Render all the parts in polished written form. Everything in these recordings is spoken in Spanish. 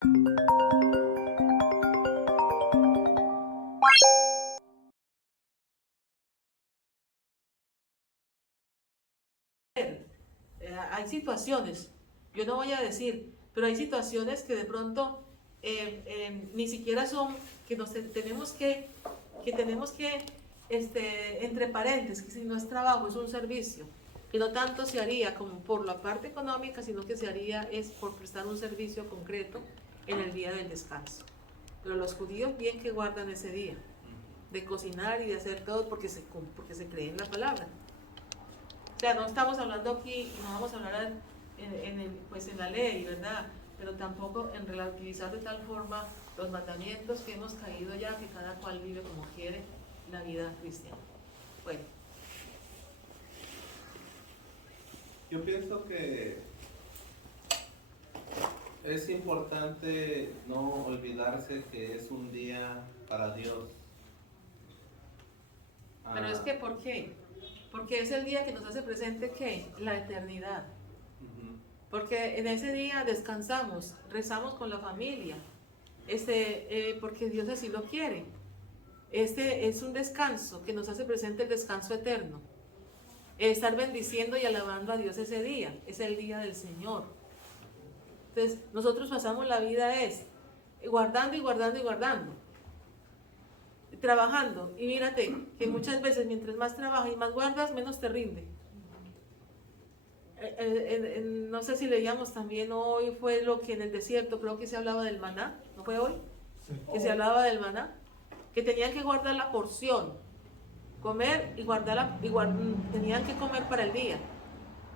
Hay situaciones, yo no voy a decir, pero hay situaciones que de pronto ni siquiera son, que tenemos que, entre paréntesis, que si no es trabajo, es un servicio, que no tanto se haría como por la parte económica, sino que se haría es por prestar un servicio concreto en el día del descanso. Pero los judíos bien que guardan ese día, de cocinar y de hacer todo porque se cree en la palabra. O sea, no estamos hablando aquí y no vamos a hablar pues en la ley, ¿verdad? Pero tampoco en relativizar de tal forma los mandamientos que hemos caído ya, que cada cual vive como quiere la vida cristiana. Bueno. Yo pienso que es importante no olvidarse que es un día para Dios. Pero es que, ¿por qué? Porque es el día que nos hace presente, ¿qué? La eternidad. Porque en ese día descansamos, rezamos con la familia, porque Dios así lo quiere. Este es un descanso que nos hace presente el descanso eterno. Estar bendiciendo y alabando a Dios ese día, es el día del Señor. Entonces, nosotros pasamos la vida guardando y guardando y guardando, trabajando. Y mírate que muchas veces mientras más trabajas y más guardas, menos te rinde. No sé si leíamos también hoy, fue lo que en el desierto, creo que se hablaba del maná, ¿no fue hoy? Sí. Que se hablaba del maná, que tenían que guardar la porción, comer y tenían que comer para el día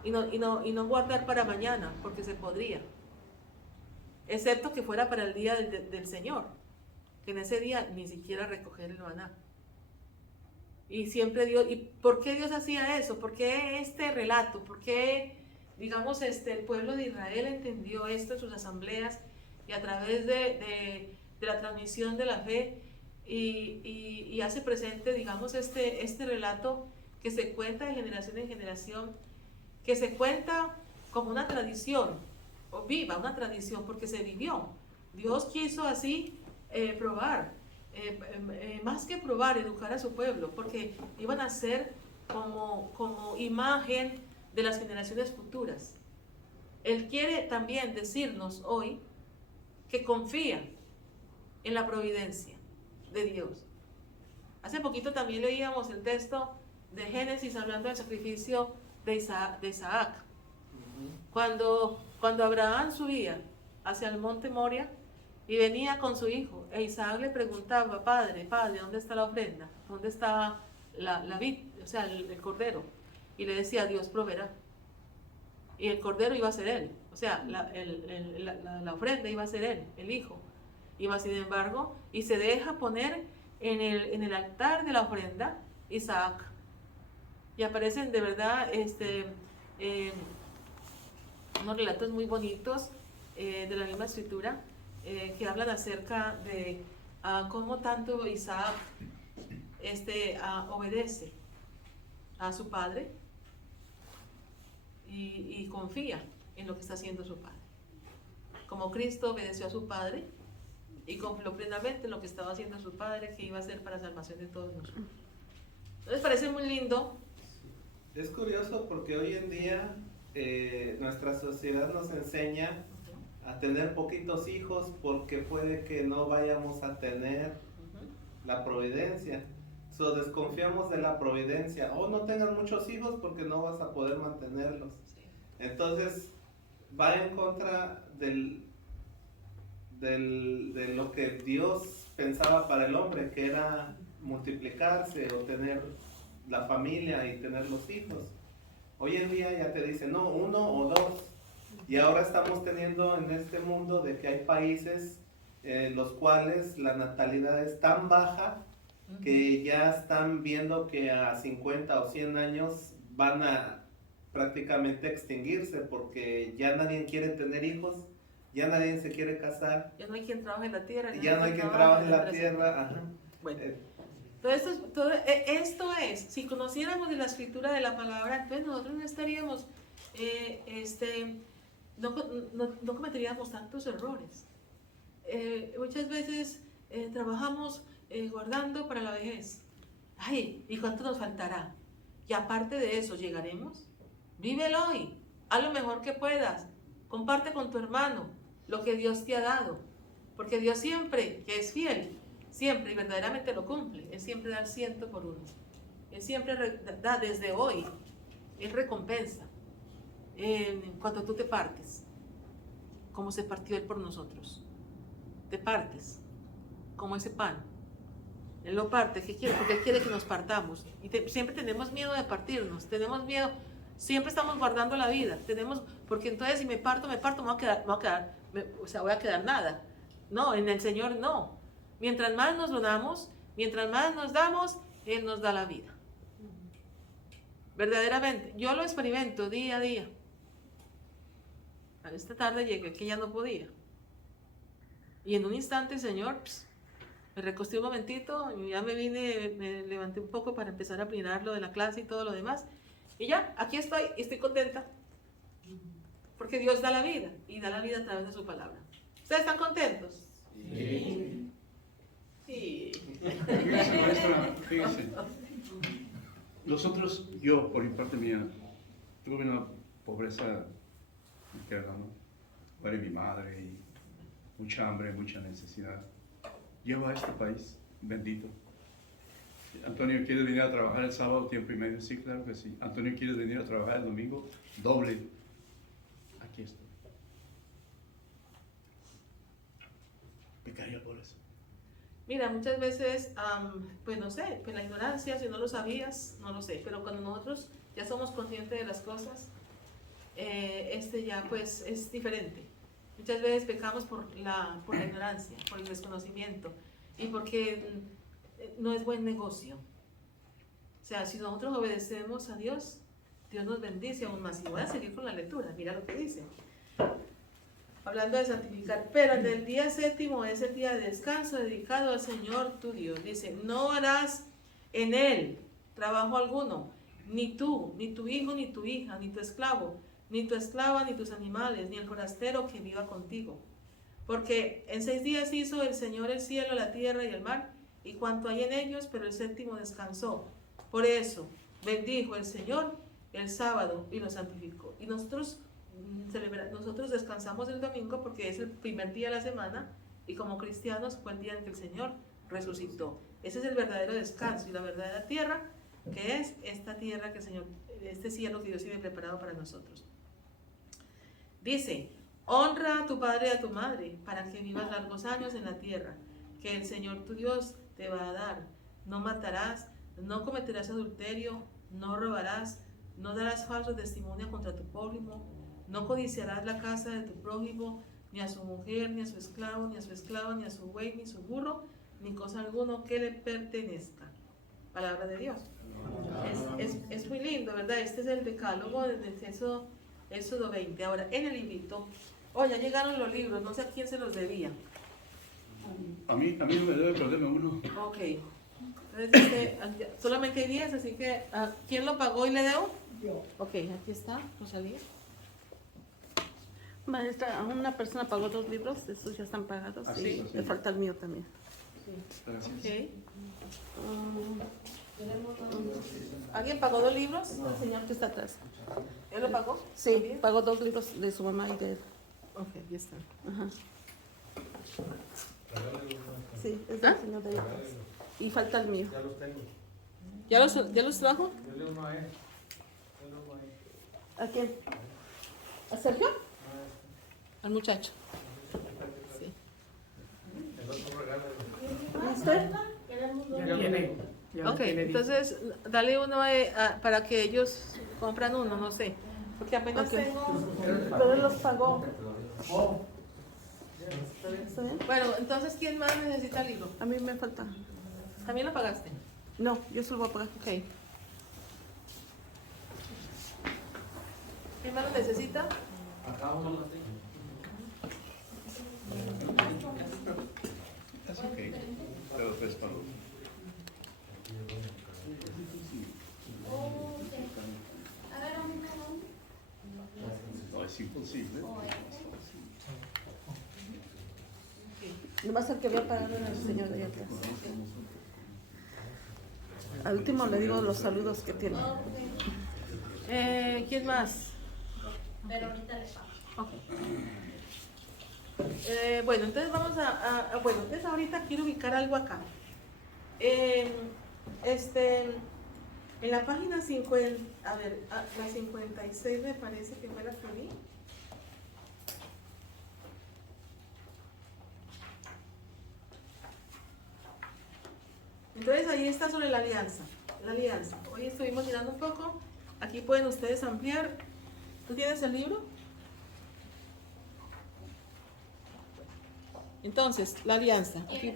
y no guardar para mañana, porque se podría, excepto que fuera para el día del Señor, que en ese día ni siquiera recoger el maná. Y siempre Dios, ¿y por qué Dios hacía eso? ¿Por qué este relato? ¿Por qué, digamos, el pueblo de Israel entendió esto en sus asambleas y a través de la transmisión de la fe y hace presente, digamos, este relato que se cuenta de generación en generación, que se cuenta como una tradición, o viva una tradición, porque se vivió. Dios quiso así probar. Más que probar, educar a su pueblo, porque iban a ser como imagen de las generaciones futuras. Él quiere también decirnos hoy que confía en la providencia de Dios. Hace poquito también leíamos el texto de Génesis hablando del sacrificio de Isaac. Cuando Abraham subía hacia el monte Moria y venía con su hijo, e Isaac le preguntaba: padre, ¿dónde está la ofrenda? ¿Dónde está la vid? O sea, el cordero. Y le decía: Dios proveerá. Y el cordero iba a ser él, o sea, la ofrenda iba a ser él, el hijo. Y más sin embargo, y se deja poner en el altar de la ofrenda Isaac. Y aparecen de verdad unos relatos muy bonitos de la misma escritura que hablan acerca de cómo tanto Isaac obedece a su padre y confía en lo que está haciendo su padre. Como Cristo obedeció a su padre y confió plenamente en lo que estaba haciendo su padre, que iba a ser para salvación de todos nosotros. Entonces parece muy lindo. Es curioso porque hoy en día nuestra sociedad nos enseña a tener poquitos hijos porque puede que no vayamos a tener la providencia. Desconfiamos de la providencia. O no tengas muchos hijos porque no vas a poder mantenerlos. Sí. Entonces va en contra de lo que Dios pensaba para el hombre, que era multiplicarse o tener la familia y tener los hijos. Hoy en día ya te dicen, no, 1 o 2. Y ahora estamos teniendo en este mundo de que hay países en los cuales la natalidad es tan baja que ya están viendo que a 50 o 100 años van a prácticamente extinguirse porque ya nadie quiere tener hijos, ya nadie se quiere casar. Ya no hay quien trabaje en la tierra. Ya no hay quien trabaje en la tierra. Ajá. Bueno. Esto es, si conociéramos de la escritura de la palabra, entonces nosotros no estaríamos, no cometeríamos tantos errores. Muchas veces trabajamos guardando para la vejez. Ay, ¿y cuánto nos faltará? Y aparte de eso, ¿llegaremos? Vive el hoy, haz lo mejor que puedas, comparte con tu hermano lo que Dios te ha dado, porque Dios siempre, que es fiel, siempre y verdaderamente lo cumple. Él siempre da el 100 por uno. Él siempre da desde hoy, Él recompensa. Cuando tú te partes, como se partió Él por nosotros, te partes, como ese pan. Él lo parte, ¿qué quiere? Porque Él quiere que nos partamos. Y siempre tenemos miedo de partirnos, tenemos miedo, siempre estamos guardando la vida, porque entonces si me parto, me voy a quedar nada. No, en el Señor no. Mientras más nos lo damos, mientras más nos damos, Él nos da la vida. Verdaderamente, yo lo experimento día a día. Esta tarde llegué que ya no podía. Y en un instante el Señor, me recosté un momentito, y ya me levanté un poco para empezar a mirar lo de la clase y todo lo demás. Y ya, aquí estoy y estoy contenta. Porque Dios da la vida y da la vida a través de su palabra. ¿Ustedes están contentos? Sí. Sí. Maestra, fíjese. Nosotros, yo por mi parte mía, tuve una pobreza interna, ¿no? Muere mi madre y mucha hambre, mucha necesidad. Llego a este país, bendito. Antonio, ¿quieres venir a trabajar el sábado tiempo y medio? Sí, claro que sí. Antonio, ¿quieres venir a trabajar el domingo? Doble. Aquí estoy. Pecaría por eso. Mira, muchas veces, pues no sé, pues la ignorancia, si no lo sabías, no lo sé, pero cuando nosotros ya somos conscientes de las cosas, ya pues es diferente. Muchas veces pecamos por la ignorancia, por el desconocimiento y porque no es buen negocio. O sea, si nosotros obedecemos a Dios, Dios nos bendice aún más. Y voy a seguir con la lectura, mira lo que dice. Hablando de santificar, pero en el día séptimo es el día de descanso dedicado al Señor tu Dios. Dice, no harás en él trabajo alguno, ni tú, ni tu hijo, ni tu hija, ni tu esclavo, ni tu esclava, ni tus animales, ni el forastero que viva contigo. Porque en 6 días hizo el Señor el cielo, la tierra y el mar, y cuanto hay en ellos, pero el séptimo descansó. Por eso bendijo el Señor el sábado y lo santificó. Y nosotros descansamos el domingo porque es el primer día de la semana y como cristianos fue el día en que el Señor resucitó. Ese es el verdadero descanso y la verdadera tierra, que es esta tierra que el Señor, este cielo que Dios tiene preparado para nosotros. Dice, honra a tu padre y a tu madre para que vivas largos años en la tierra que el Señor tu Dios te va a dar. No matarás, no cometerás adulterio, no robarás, no darás falso testimonio contra tu prójimo, no codiciarás la casa de tu prójimo, ni a su mujer, ni a su esclavo, ni a su esclava, ni a su buey, ni su burro, ni cosa alguna que le pertenezca. Palabra de Dios. Es muy lindo, ¿verdad? Este es el decálogo del Éxodo 20. Ahora, en el librito, ya llegaron los libros, no sé a quién se los debía. A mí no me debe problema uno. Ok. Entonces, solamente hay 10, así que, ¿quién lo pagó y le debo? Yo. Ok, aquí está, Rosalía. Maestra, una persona pagó 2 libros, estos ya están pagados. Ah, y sí. le falta el mío también. Gracias. Ok. ¿Alguien pagó 2 libros? El señor que está atrás. ¿Él lo pagó? Sí, ¿También? pagó 2 libros de su mamá y de él. Ok, ya está. Ajá. Sí, es del señor de ahí atrás. Y falta el mío. Ya los tengo. ¿Ya los trajo? Yo leo uno a él. ¿A quién? ¿A Sergio? Al muchacho. Sí. El otro regalo. ¿Y usted? Ya tiene. Ok, entonces dale uno para que ellos compran uno, no sé. Porque apenas Ok. tengo. Pero él los pagó. ¿Está bien? Bueno, entonces, ¿quién más necesita el libro? A mí me falta. ¿También lo pagaste? No, yo se lo voy a pagar. Ok. ¿Quién más lo necesita? Acá uno lo tengo. Es ok. Pero pues para los... No, es imposible. Nomás el que había pagado era el señor de allá atrás. Al último le digo los saludos que tiene. ¿Quién más? Pero ahorita le pago. Ok. Bueno, entonces vamos bueno, entonces ahorita quiero ubicar algo acá. En la página 50, a ver, la 56 me parece que fue la que vi. Entonces ahí está sobre la alianza. La alianza. Hoy estuvimos mirando un poco. Aquí pueden ustedes ampliar. ¿Tú tienes el libro? Entonces, la alianza. Aquí.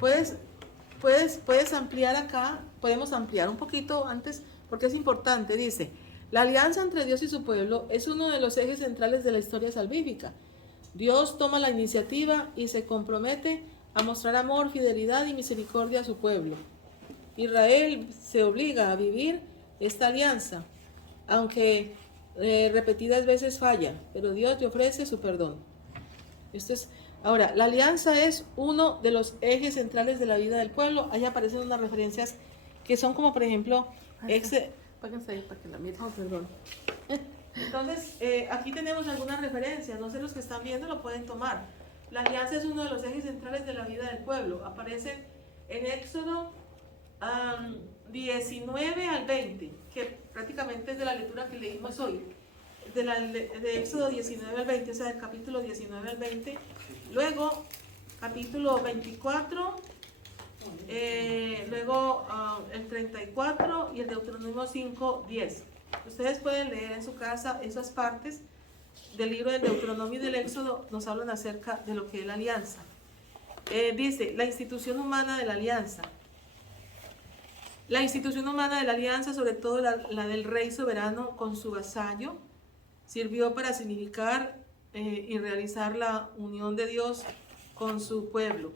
Puedes ampliar acá. Podemos ampliar un poquito antes porque es importante. Dice, la alianza entre Dios y su pueblo es uno de los ejes centrales de la historia salvífica. Dios toma la iniciativa y se compromete a mostrar amor, fidelidad y misericordia a su pueblo. Israel se obliga a vivir esta alianza, aunque repetidas veces falla, pero Dios le ofrece su perdón. Ahora, la alianza es uno de los ejes centrales de la vida del pueblo. Ahí aparecen unas referencias que son como, por ejemplo, Páguense ahí para que la miren. Oh, perdón. Entonces, aquí tenemos algunas referencias, no sé, los que están viendo lo pueden tomar. La alianza es uno de los ejes centrales de la vida del pueblo. Aparece en Éxodo 19 al 20, que prácticamente es de la lectura que leímos hoy. De Éxodo 19 al 20, o sea, del capítulo 19 al 20. Luego, capítulo 24, luego el 34 y el Deuteronomio 5, 10. Ustedes pueden leer en su casa esas partes del libro del Deuteronomio y del Éxodo, nos hablan acerca de lo que es la alianza. Dice, la institución humana de la alianza. La institución humana de la alianza, sobre todo la del rey soberano con su vasallo, sirvió para significar y realizar la unión de Dios con su pueblo.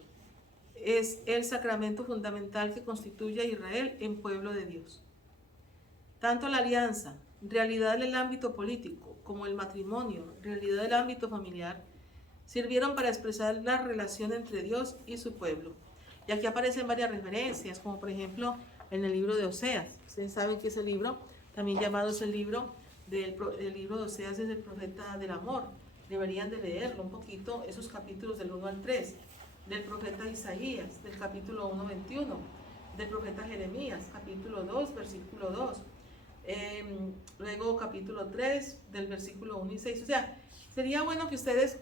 Es el sacramento fundamental que constituye a Israel en pueblo de Dios. Tanto la alianza, realidad en el ámbito político, como el matrimonio, realidad del ámbito familiar, sirvieron para expresar la relación entre Dios y su pueblo. Y aquí aparecen varias referencias, como por ejemplo en el libro de Oseas. Ustedes saben que ese libro, también llamado es el libro del libro de Oseas, es el profeta del amor. Deberían de leerlo un poquito, esos capítulos del 1 al 3, del profeta Isaías, del capítulo 1, 21, del profeta Jeremías, capítulo 2, versículo 2. Luego capítulo 3 del versículo 1 y 6. O sea, sería bueno que ustedes,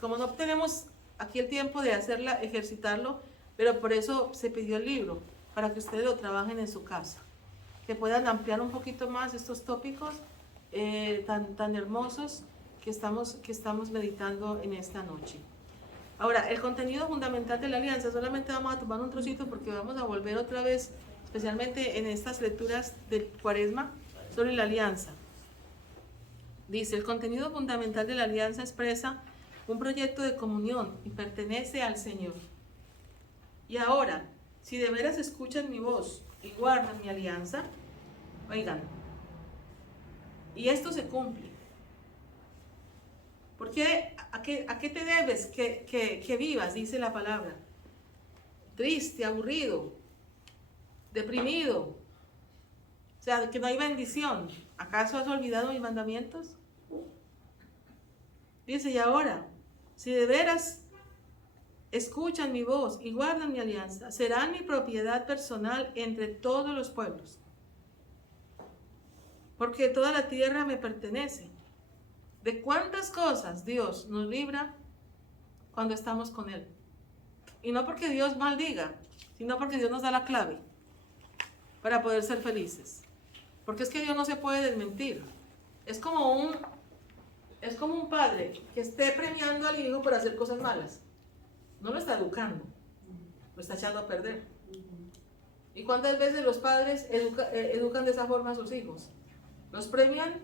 como no tenemos aquí el tiempo de ejercitarlo, pero por eso se pidió el libro, para que ustedes lo trabajen en su casa, que puedan ampliar un poquito más estos tópicos tan hermosos que estamos meditando en esta noche. Ahora, el contenido fundamental de la alianza, solamente vamos a tomar un trocito porque vamos a volver otra vez, especialmente en estas lecturas del Cuaresma, sobre la alianza. Dice, el contenido fundamental de la alianza expresa un proyecto de comunión y pertenece al Señor. Y ahora, si de veras escuchan mi voz y guardan mi alianza, oigan, y esto se cumple. Porque ¿a qué te debes que vivas? Dice la palabra. Triste, aburrido, deprimido, o sea, que no hay bendición. ¿Acaso has olvidado mis mandamientos? Dice, y ahora, si de veras escuchan mi voz y guardan mi alianza, serán mi propiedad personal entre todos los pueblos, porque toda la tierra me pertenece. ¿De cuántas cosas Dios nos libra cuando estamos con Él? Y no porque Dios maldiga, sino porque Dios nos da la clave para poder ser felices. Porque es que Dios no se puede desmentir. Es como un padre que esté premiando al hijo por hacer cosas malas. No lo está educando, lo está echando a perder. ¿Y cuántas veces los padres educan de esa forma a sus hijos? Los premian,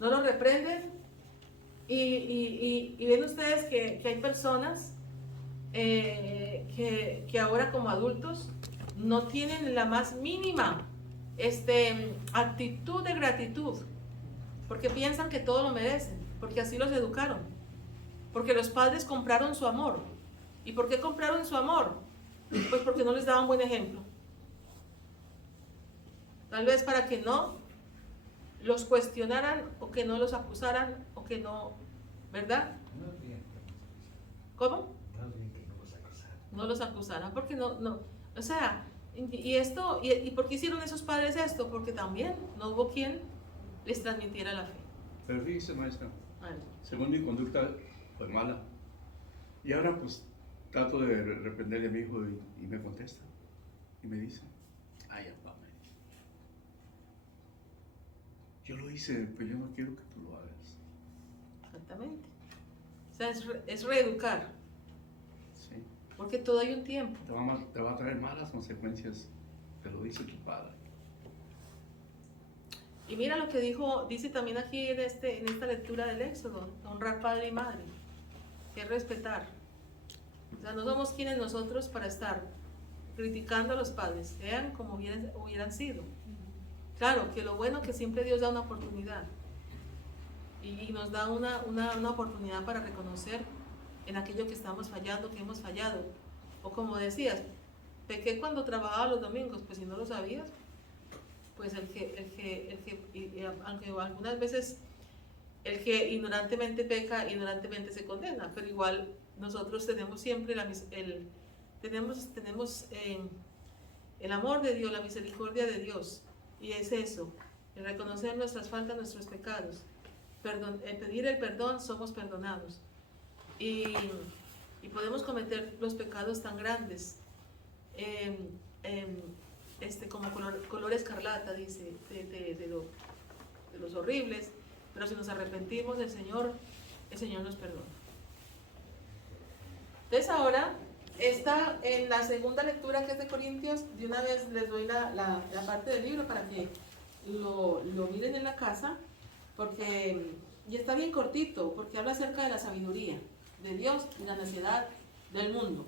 no los reprenden. Y ven ustedes que hay personas que ahora como adultos no tienen la más mínima actitud de gratitud, porque piensan que todo lo merecen, porque así los educaron. Porque los padres compraron su amor. ¿Y por qué compraron su amor? Pues porque no les daban buen ejemplo. Tal vez para que no los cuestionaran o que no los acusaran o que no, ¿verdad? ¿Cómo? No los acusaran porque no, o sea, y ¿por qué hicieron esos padres esto? Porque también no hubo quien les transmitiera la fe. Pero fíjese, maestra, Ay, según mi conducta fue mala. Y ahora pues trato de reprenderle a mi hijo y me contesta. Y me dice, ay, papá, me dice, yo lo hice, pero yo no quiero que tú lo hagas. exactamente. O sea, es reeducar, Sí. porque todo hay un tiempo. Te va a traer malas consecuencias, te lo dice tu padre. Y mira lo que dice también aquí en esta lectura del Éxodo, honrar padre y madre, que es respetar. O sea, no somos quienes nosotros para estar criticando a los padres, sean como hubieran sido. Claro, que lo bueno que siempre Dios da una oportunidad y nos da una oportunidad para reconocer en aquello que estamos fallando, que hemos fallado. O como decías, pequé cuando trabajaba los domingos, pues si no lo sabías, pues aunque algunas veces el que ignorantemente peca, ignorantemente se condena, pero igual nosotros tenemos siempre tenemos el amor de Dios, la misericordia de Dios, y es eso, el reconocer nuestras faltas, nuestros pecados, el pedir el perdón, somos perdonados, y podemos cometer los pecados tan grandes, como color escarlata, dice, de los horribles, pero si nos arrepentimos del Señor, el Señor nos perdona. Entonces ahora está en la segunda lectura, que es de Corintios. De una vez les doy la parte del libro para que lo miren en la casa, y está bien cortito, porque habla acerca de la sabiduría de Dios y la necedad del mundo.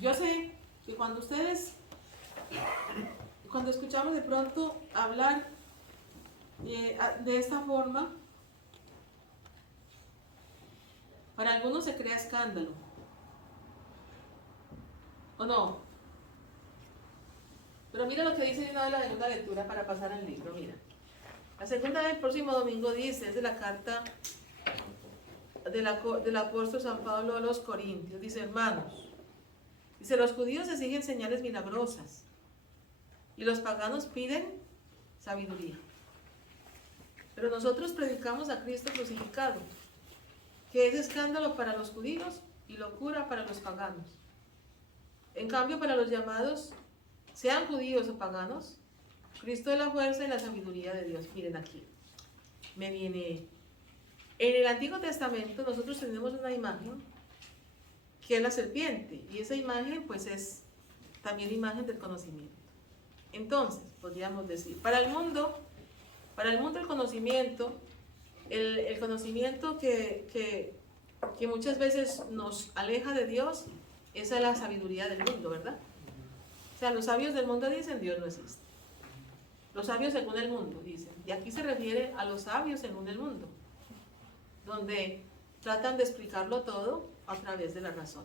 Yo sé que cuando escuchamos de pronto hablar de esta forma, para algunos se crea escándalo, ¿o no? Pero mira lo que dice de una vez la segunda lectura para pasar al libro. Mira, la segunda del próximo domingo dice, es de la carta del apóstol San Pablo a los Corintios. Dice, hermanos, dice, los judíos exigen señales milagrosas y los paganos piden sabiduría. Pero nosotros predicamos a Cristo crucificado, que es escándalo para los judíos y locura para los paganos. En cambio, para los llamados, sean judíos o paganos, Cristo es la fuerza y la sabiduría de Dios. Miren aquí, me viene... En el Antiguo Testamento nosotros tenemos una imagen que es la serpiente, y esa imagen pues es también imagen del conocimiento. Entonces, podríamos decir, para el mundo el conocimiento, el conocimiento que muchas veces nos aleja de Dios, esa es la sabiduría del mundo, ¿verdad? O sea, los sabios del mundo dicen Dios no existe. Los sabios según el mundo dicen, y aquí se refiere a los sabios según el mundo, donde tratan de explicarlo todo a través de la razón.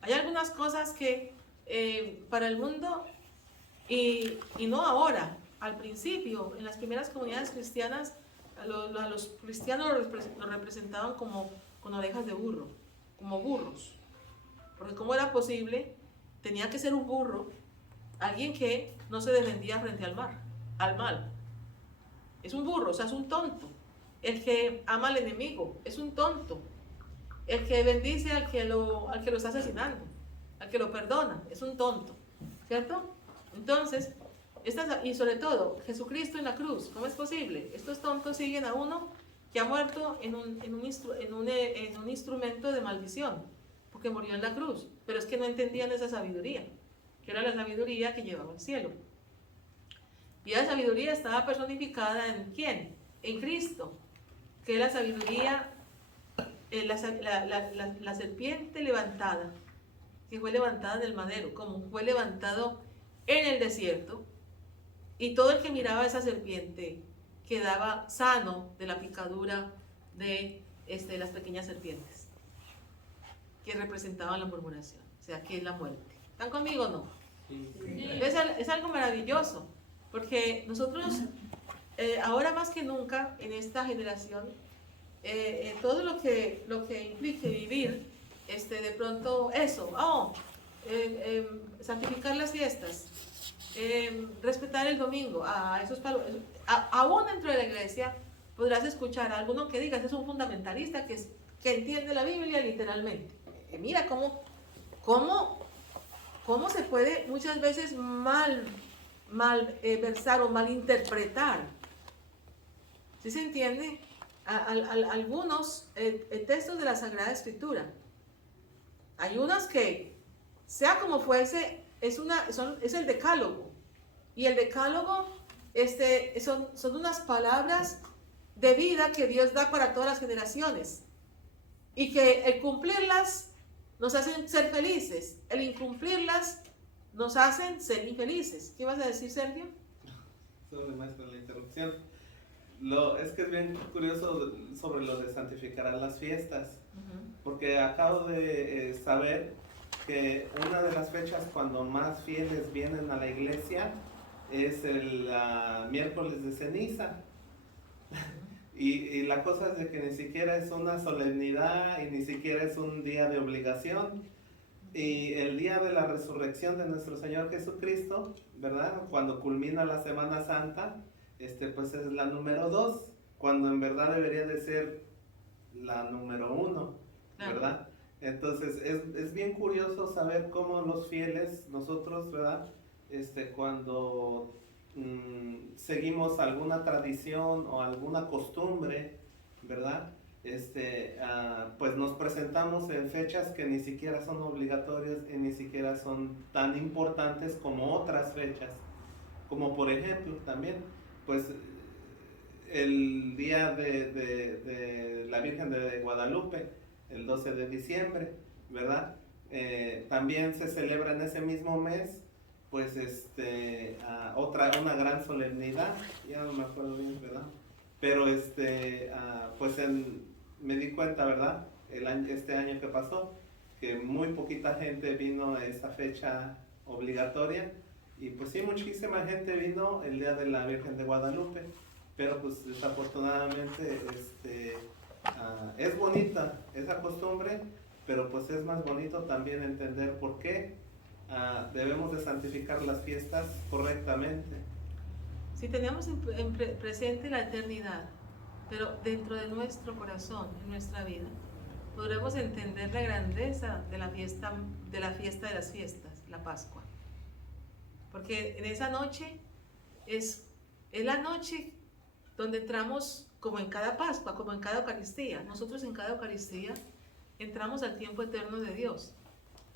Hay algunas cosas que para el mundo, y no ahora, al principio, en las primeras comunidades cristianas, a los cristianos los representaban como con orejas de burro, como burros. Porque ¿cómo era posible? Tenía que ser un burro, alguien que no se defendía frente al mal. Es un burro, o sea, es un tonto. El que ama al enemigo es un tonto. El que bendice al que lo está asesinando, al que lo perdona, es un tonto, ¿cierto? Entonces, y sobre todo, Jesucristo en la cruz, ¿cómo es posible? Estos tontos siguen a uno que ha muerto en un instrumento de maldición, porque murió en la cruz, pero es que no entendían esa sabiduría, que era la sabiduría que llevaba al cielo. Y esa sabiduría estaba personificada ¿en quién? En Cristo, que es la sabiduría, la serpiente levantada, que fue levantada en el madero, como fue levantado en el desierto, y todo el que miraba a esa serpiente quedaba sano de la picadura de las pequeñas serpientes, que representaban la murmuración, o sea, que es la muerte. ¿Están conmigo o no? Es algo maravilloso, porque nosotros, ahora más que nunca, en esta generación, todo lo que implique vivir, de pronto eso, santificar las fiestas, respetar el domingo, aún dentro de la iglesia podrás escuchar a alguno que diga, este es un fundamentalista que entiende la Biblia literalmente. Mira cómo se puede muchas veces mal versar o malinterpretar. ¿Sí se entiende? Algunos textos de la Sagrada Escritura. Hay unos que, sea como fuese, es el decálogo. Y el decálogo son unas palabras de vida que Dios da para todas las generaciones. Y que el cumplirlas nos hacen ser felices. El incumplirlas nos hacen ser infelices. ¿Qué vas a decir, Sergio? Sobre maestra la interrupción. Es que es bien curioso sobre lo de santificar las fiestas. Porque acabo de saber que una de las fechas cuando más fieles vienen a la iglesia es el miércoles de ceniza. Y la cosa es de que ni siquiera es una solemnidad y ni siquiera es un día de obligación. Y el día de la resurrección de nuestro Señor Jesucristo, ¿verdad? Cuando culmina la Semana Santa, pues es la número 2, cuando en verdad debería de ser la número 1, ¿verdad? Entonces es bien curioso saber cómo los fieles, nosotros, ¿verdad? Cuando seguimos alguna tradición o alguna costumbre, ¿verdad? Pues nos presentamos en fechas que ni siquiera son obligatorias y ni siquiera son tan importantes como otras fechas. Como por ejemplo también, pues el día de la Virgen de Guadalupe, el 12 de diciembre, ¿verdad? También se celebra en ese mismo mes, pues una gran solemnidad, ya no me acuerdo bien, ¿verdad? Pero pues me di cuenta, ¿verdad? Este año que pasó, que muy poquita gente vino a esa fecha obligatoria, y pues sí, muchísima gente vino el día de la Virgen de Guadalupe, pero pues desafortunadamente es bonita esa costumbre, pero pues es más bonito también entender por qué debemos de santificar las fiestas correctamente. Si tenemos presente la eternidad, pero dentro de nuestro corazón, en nuestra vida, podremos entender la grandeza de la fiesta de las fiestas, la Pascua. Porque en esa noche es la noche donde entramos, como en cada Pascua, como en cada Eucaristía. Nosotros en cada Eucaristía entramos al tiempo eterno de Dios.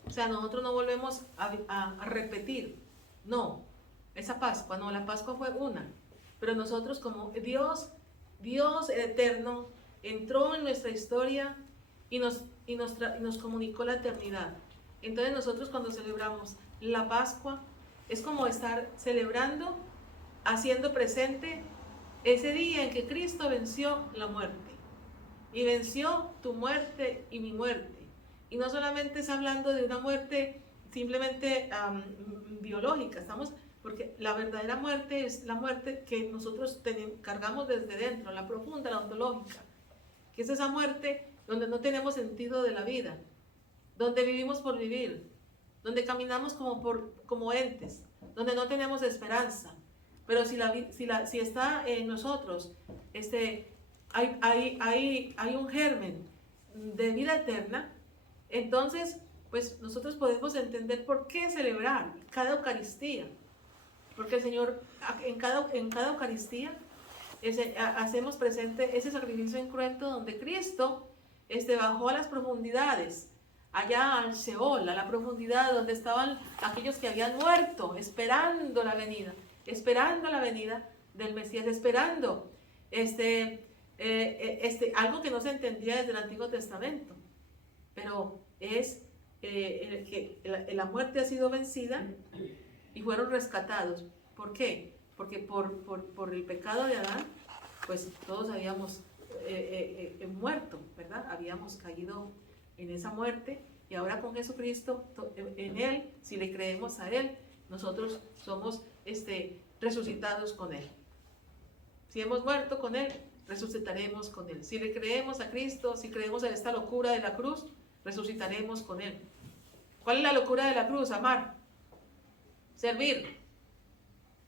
O sea, nosotros no volvemos a repetir, no, esa Pascua, no, la Pascua fue una. Pero nosotros como Dios eterno entró en nuestra historia y nos comunicó la eternidad. Entonces nosotros cuando celebramos la Pascua es como estar celebrando, haciendo presente ese día en que Cristo venció la muerte y venció tu muerte y mi muerte. Y no solamente es hablando de una muerte simplemente biológica, porque la verdadera muerte es la muerte que nosotros cargamos desde dentro, la profunda, la ontológica, que es esa muerte donde no tenemos sentido de la vida, donde vivimos por vivir, donde caminamos como entes, donde no tenemos esperanza. Pero si está en nosotros, hay un germen de vida eterna, entonces pues nosotros podemos entender por qué celebrar cada Eucaristía. Porque el Señor, en cada Eucaristía, hacemos presente ese sacrificio incruento donde Cristo bajó a las profundidades, allá al Seol, a la profundidad donde estaban aquellos que habían muerto, esperando la venida del Mesías, esperando algo que no se entendía desde el Antiguo Testamento, pero es que la muerte ha sido vencida y fueron rescatados. ¿Por qué? Porque por el pecado de Adán, pues todos habíamos muerto, ¿verdad? Habíamos caído en esa muerte y ahora con Jesucristo, en Él, si le creemos a Él, nosotros somos resucitados con Él. Si hemos muerto con Él, resucitaremos con Él. Si le creemos a Cristo, si creemos en esta locura de la cruz, resucitaremos con Él. ¿Cuál es la locura de la cruz? Amar, servir,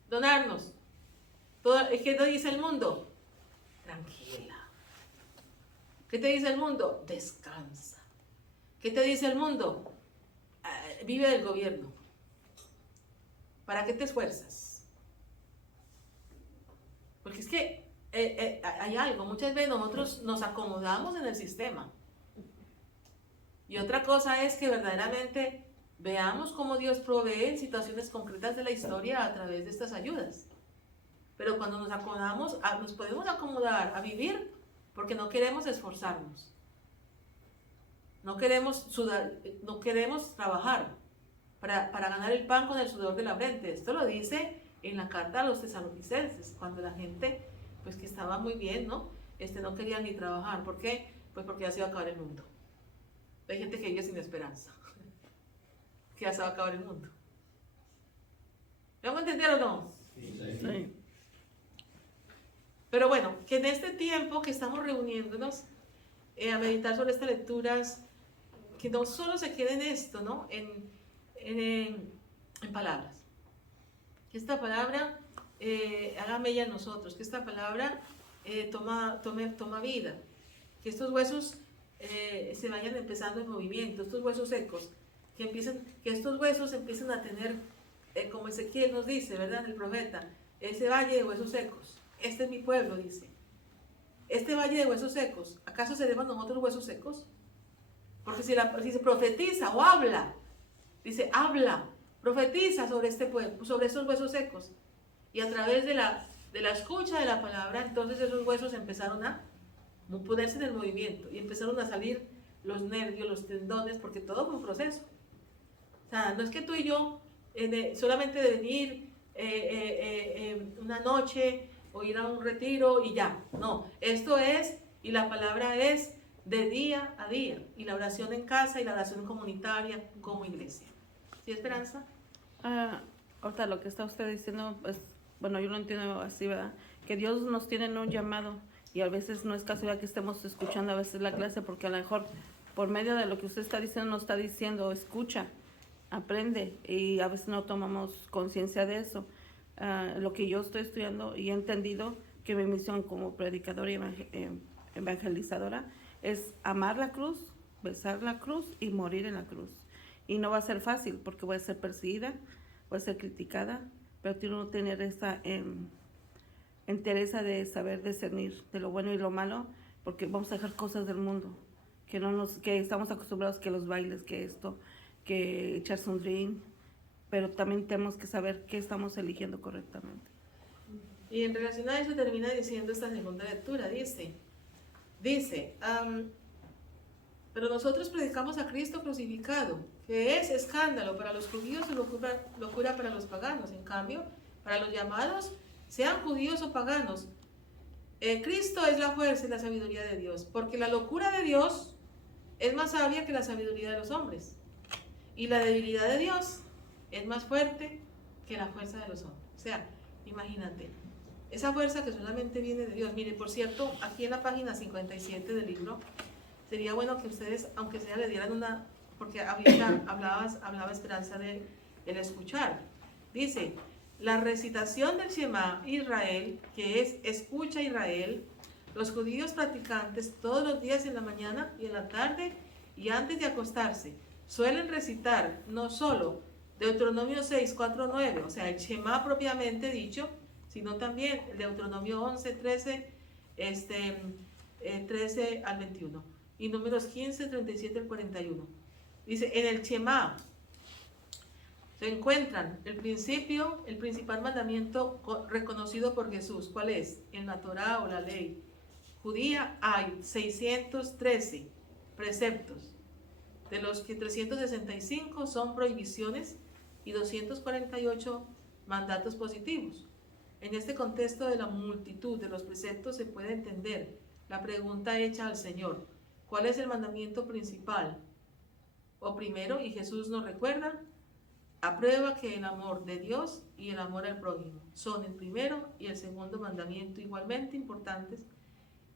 donarnos. ¿Qué te dice el mundo? Tranquila. ¿Qué te dice el mundo? Descansa. ¿Qué te dice el mundo? Vive del gobierno. ¿Para qué te esfuerzas? Porque es que hay algo, muchas veces nosotros nos acomodamos en el sistema. Y otra cosa es que verdaderamente veamos cómo Dios provee en situaciones concretas de la historia a través de estas ayudas. Pero cuando nos acomodamos, nos podemos acomodar a vivir porque no queremos esforzarnos. No queremos sudar, no queremos trabajar para ganar el pan con el sudor de la frente. Esto lo dice en la carta a los tesalonicenses, cuando la gente, pues que estaba muy bien, ¿no? No quería ni trabajar. ¿Por qué? Pues porque ya se iba a acabar el mundo. Hay gente que vive sin esperanza, que ya se va a acabar el mundo. ¿Me vamos a entender o no? Sí. Pero bueno, que en este tiempo que estamos reuniéndonos a meditar sobre estas lecturas, que no solo se quede en esto, ¿no? En palabras. Que esta palabra haga mella en nosotros, que esta palabra toma vida, que estos huesos se vayan empezando en movimiento, estos huesos secos, que estos huesos empiecen a tener, como Ezequiel nos dice, ¿verdad? El profeta, ese valle de huesos secos. Este es mi pueblo, dice. Este valle de huesos secos, ¿acaso seremos nosotros huesos secos? Porque si se profetiza o habla, dice, habla, profetiza sobre este pueblo, sobre esos huesos secos. Y a través de la escucha de la palabra, entonces esos huesos empezaron a ponerse en el movimiento y empezaron a salir los nervios, los tendones, porque todo fue un proceso. O sea, no es que tú y yo, solamente de venir una noche o ir a un retiro y ya. No, esto es, y la palabra es de día a día, y la oración en casa y la oración comunitaria como iglesia. ¿Sí, Esperanza? Ahorita lo que está usted diciendo, pues, bueno, yo lo entiendo así, ¿verdad? Que Dios nos tiene en un llamado, y a veces no es casualidad que estemos escuchando a veces la clase, porque a lo mejor por medio de lo que usted está diciendo, nos está diciendo, escucha, aprende, y a veces no tomamos conciencia de eso. Lo que yo estoy estudiando y he entendido que mi misión como predicadora y evangelizadora es amar la cruz, besar la cruz y morir en la cruz. Y no va a ser fácil porque voy a ser perseguida, voy a ser criticada, pero tengo que tener esa entereza de saber discernir de lo bueno y lo malo, porque vamos a dejar cosas del mundo que estamos acostumbrados, que los bailes, que esto, que echarse un drink, pero también tenemos que saber qué estamos eligiendo correctamente. Y en relación a eso termina diciendo esta segunda lectura, dice, pero nosotros predicamos a Cristo crucificado, que es escándalo para los judíos y locura para los paganos. En cambio, para los llamados, sean judíos o paganos, Cristo es la fuerza y la sabiduría de Dios, porque la locura de Dios es más sabia que la sabiduría de los hombres, y la debilidad de Dios es más fuerte que la fuerza de los hombres. O sea, imagínate, esa fuerza que solamente viene de Dios. Mire, por cierto, aquí en la página 57 del libro, sería bueno que ustedes, aunque sea, le dieran una, porque hablaba Esperanza del escuchar. Dice, la recitación del Shema Israel, que es escucha Israel, los judíos practicantes todos los días en la mañana y en la tarde y antes de acostarse, suelen recitar no solo Deuteronomio 6, 4, 9, o sea, el Shema propiamente dicho, sino también el Deuteronomio 11, 13, 13 al 21, y números 15, 37 al 41. Dice, en el Shema se encuentran el principal mandamiento reconocido por Jesús. ¿Cuál es? En la Torá o la ley judía hay 613 preceptos, de los que 365 son prohibiciones y 248 mandatos positivos. En este contexto de la multitud de los preceptos se puede entender la pregunta hecha al Señor, ¿cuál es el mandamiento principal o primero? Y Jesús nos recuerda, aprueba que el amor de Dios y el amor al prójimo son el primero y el segundo mandamiento igualmente importantes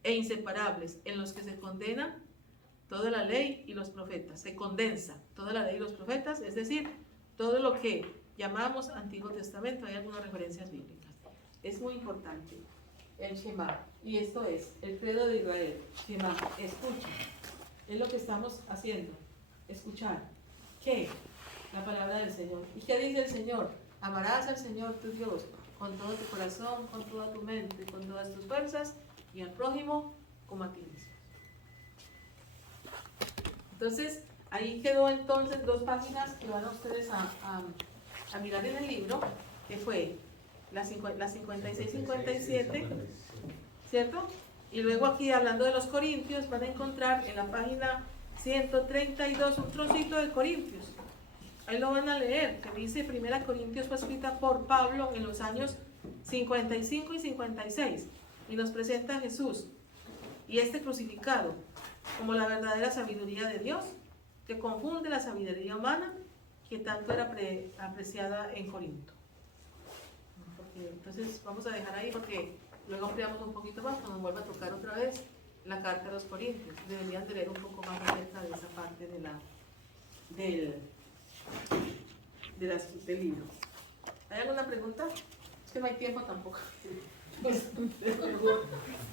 e inseparables, en los que se condena toda la ley y los profetas. Se condensa toda la ley y los profetas, es decir, todo lo que llamamos Antiguo Testamento. Hay algunas referencias bíblicas. Es muy importante el Shema, y esto es el credo de Israel. Shema, escucha, es lo que estamos haciendo, escuchar. ¿Qué? La palabra del Señor. ¿Y qué dice el Señor? Amarás al Señor tu Dios con todo tu corazón, con toda tu mente, con todas tus fuerzas, y al prójimo como a ti mismo. Entonces, ahí quedó entonces 2 páginas que van a ustedes a mirar en el libro, que fue la 56-57, ¿cierto? Y luego aquí, hablando de los Corintios, van a encontrar en la página 132 un trocito de Corintios. Ahí lo van a leer, que dice: 1 Corintios fue escrita por Pablo en los años 55 y 56, y nos presenta a Jesús y este crucificado como la verdadera sabiduría de Dios, que confunde la sabiduría humana que tanto era apreciada en Corinto. Entonces vamos a dejar ahí, porque luego ampliamos un poquito más cuando nos vuelva a tocar otra vez la carta a los Corintios. Deberían de leer un poco más acerca de esa parte del libro. ¿Hay alguna pregunta? Es que no hay tiempo tampoco.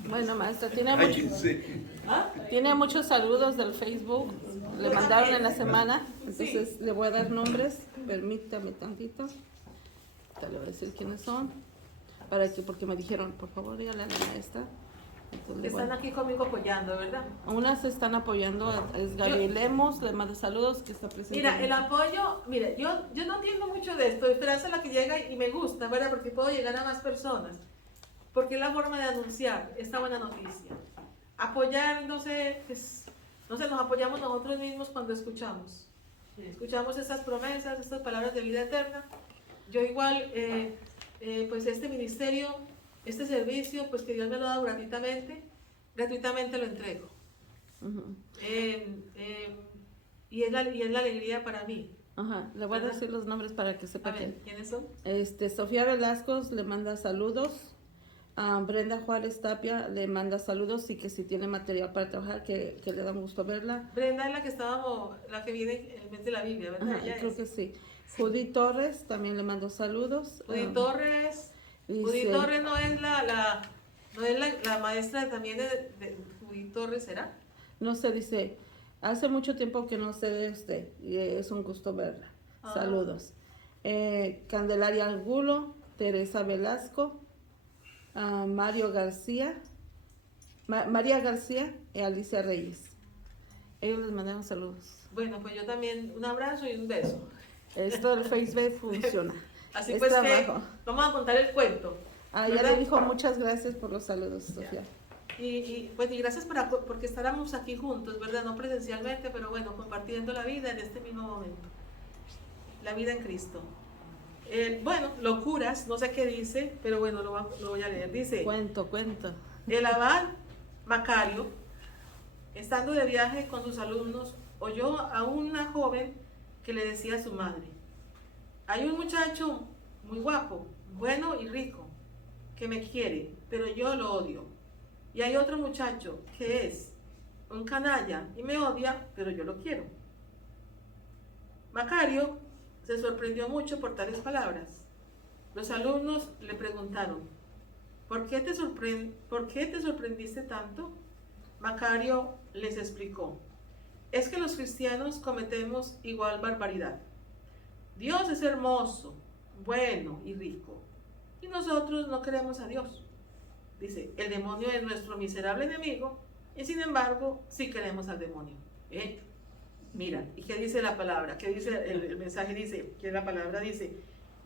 Bueno, maestra, ¿Ah? tiene muchos saludos del Facebook. Le mandaron en la semana, entonces Sí. le voy a dar nombres. Permítame tantito. Te le voy a decir quiénes son. Porque me dijeron, por favor, dígale a la maestra. Entonces, Están aquí conmigo apoyando, ¿verdad? Unas se están apoyando, es Gaby Lemos, le mando saludos, que está presente. Mira, el apoyo, mire, yo no entiendo mucho de esto, Esperanza es la que llega y me gusta, ¿verdad? Porque puedo llegar a más personas, porque es la forma de anunciar esta buena noticia. Apoyar, no sé, nos apoyamos nosotros mismos cuando escuchamos estas promesas, estas palabras de vida eterna. Yo igual, pues este ministerio, este servicio, pues que Dios me lo da gratuitamente lo entrego. Ujú. Y es la alegría para mí. Ajá, le voy a ¿Verdad? decir los nombres para que A sepa ver, ¿quiénes son? Sofía Velasco le manda saludos. Brenda Juárez Tapia le manda saludos y que si tiene material para trabajar, que le da un gusto verla. Brenda es la que estábamos, la que viene en vez de la Biblia, ¿verdad? Ajá, Ella creo es. que sí. Judy Torres también le mando saludos. Judy Torres. Dice- Judy Torres no es la maestra también de Judy Torres, ¿será? No sé, dice, hace mucho tiempo que no sé de usted y es un gusto verla. Ah. Saludos. Candelaria Angulo, Teresa Velasco, Mario García, María García y Alicia Reyes. Ellos les mandaron saludos. Bueno, pues yo también un abrazo y un beso. Esto del Facebook funciona. Así Está pues que abajo. vamos a contar el cuento. Ya ¿verdad? le dijo muchas gracias por los saludos, Sofía. Y gracias porque estábamos aquí juntos, ¿verdad? No presencialmente, pero bueno, compartiendo la vida en este mismo momento. La vida en Cristo. Bueno, locuras, no sé qué dice, pero bueno, lo voy a leer. Dice: Cuento. el abad Macario, estando de viaje con sus alumnos, oyó a una joven que le decía a su madre: hay un muchacho muy guapo, bueno y rico, que me quiere, pero yo lo odio. Y hay otro muchacho que es un canalla y me odia, pero yo lo quiero. Macario se sorprendió mucho por tales palabras. Los alumnos le preguntaron: ¿por qué te sorprendiste tanto? Macario les explicó: es que los cristianos cometemos igual barbaridad. Dios es hermoso, bueno y rico, y nosotros no queremos a Dios. Dice, el demonio es nuestro miserable enemigo, y sin embargo, sí queremos al demonio. Mira, ¿y qué dice la palabra? ¿Qué dice el mensaje? Dice, que la palabra dice: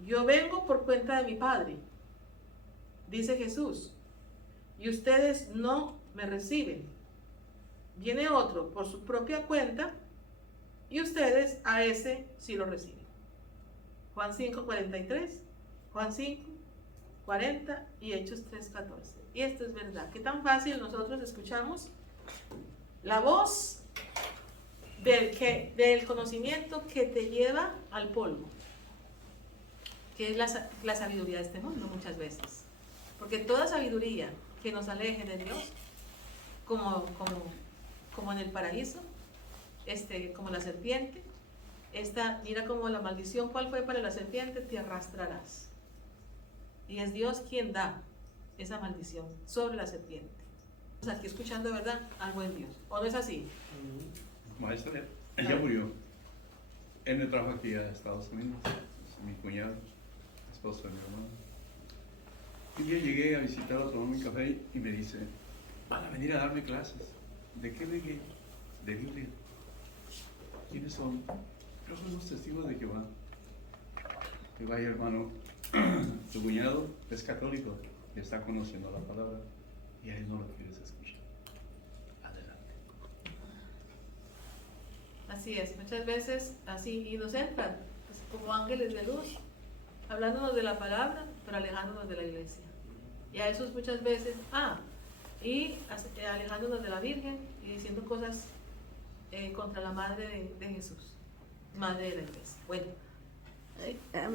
yo vengo por cuenta de mi Padre, dice Jesús, y ustedes no me reciben. Viene otro por su propia cuenta, y ustedes a ese sí lo reciben. Juan 5:43, Juan 5:43. 40 y Hechos 3:14. Y esto es verdad. Qué tan fácil nosotros escuchamos la voz del conocimiento que te lleva al polvo, que es la sabiduría de este mundo muchas veces. Porque toda sabiduría que nos aleje de Dios, como en el paraíso, como la serpiente, mira como la maldición, ¿cuál fue para la serpiente? Te arrastrarás. Y es Dios quien da esa maldición sobre la serpiente. Estamos aquí escuchando, ¿verdad?, al buen Dios. ¿O no es así? Maestra, él ya murió. Él me trajo aquí a Estados Unidos, es mi cuñado, esposo de mi hermano. Un día llegué a visitarlo a tomar mi café y me dice, van a venir a darme clases. ¿De qué llegué? De Biblia. ¿Quiénes son? Yo soy los testigos de Jehová. Que vaya, hermano, tu cuñado es católico y está conociendo la palabra y a él no lo quieres escuchar. Adelante. Así es, muchas veces así, y nos entran pues, como ángeles de luz, hablándonos de la palabra, pero alejándonos de la iglesia. Y a esos muchas veces, alejándonos de la Virgen y diciendo cosas contra la madre de Jesús, madre de la iglesia. Bueno.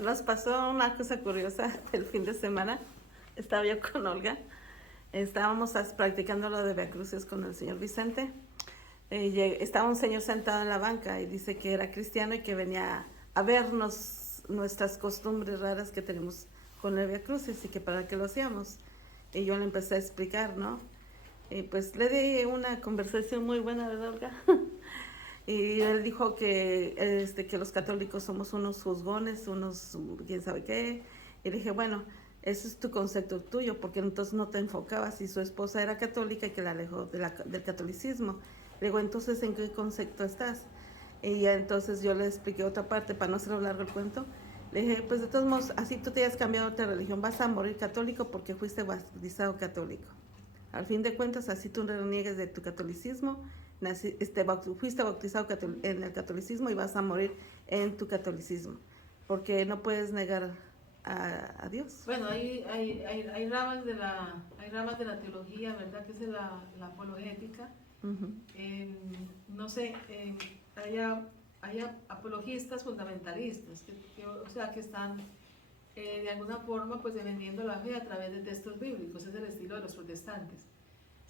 Nos pasó una cosa curiosa el fin de semana. Estaba yo con Olga, estábamos practicando lo de Via Crucis con el señor Vicente. Estaba un señor sentado en la banca y dice que era cristiano y que venía a vernos nuestras costumbres raras que tenemos con el Via Crucis y que para qué lo hacíamos. Y yo le empecé a explicar, ¿no? Y pues le di una conversación muy buena, ¿verdad, Olga? Y él dijo que los católicos somos unos juzgones, unos quién sabe qué. Y le dije, bueno, ese es tu concepto tuyo, porque entonces no te enfocabas si su esposa era católica y que la alejó del catolicismo. Le digo, entonces, ¿en qué concepto estás? Y ya entonces yo le expliqué otra parte, para no hacer largo el cuento. Le dije, pues de todos modos, así tú te hayas cambiado de religión, vas a morir católico porque fuiste bautizado católico. Al fin de cuentas, así tú reniegues de tu catolicismo, fuiste bautizado en el catolicismo y vas a morir en tu catolicismo, porque no puedes negar a Dios. Bueno, hay ramas de la teología, ¿verdad?, que es la apologética. No sé, hay apologistas fundamentalistas, que están de alguna forma pues defendiendo la fe a través de textos bíblicos, es el estilo de los protestantes.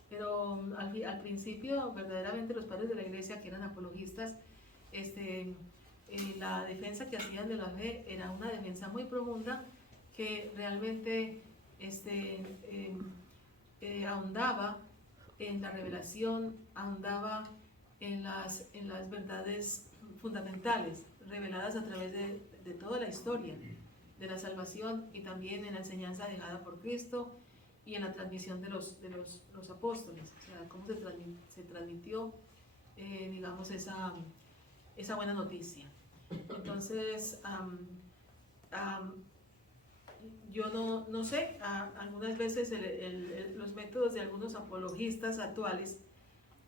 Pero al principio, verdaderamente los padres de la iglesia, que eran apologistas, la defensa que hacían de la fe era una defensa muy profunda que realmente ahondaba en la revelación, ahondaba en las verdades fundamentales reveladas a través de toda la historia de la salvación y también en la enseñanza dejada por Cristo y en la transmisión de los apóstoles, o sea, cómo se transmitió, digamos, esa buena noticia. Entonces, yo no sé, algunas veces los métodos de algunos apologistas actuales,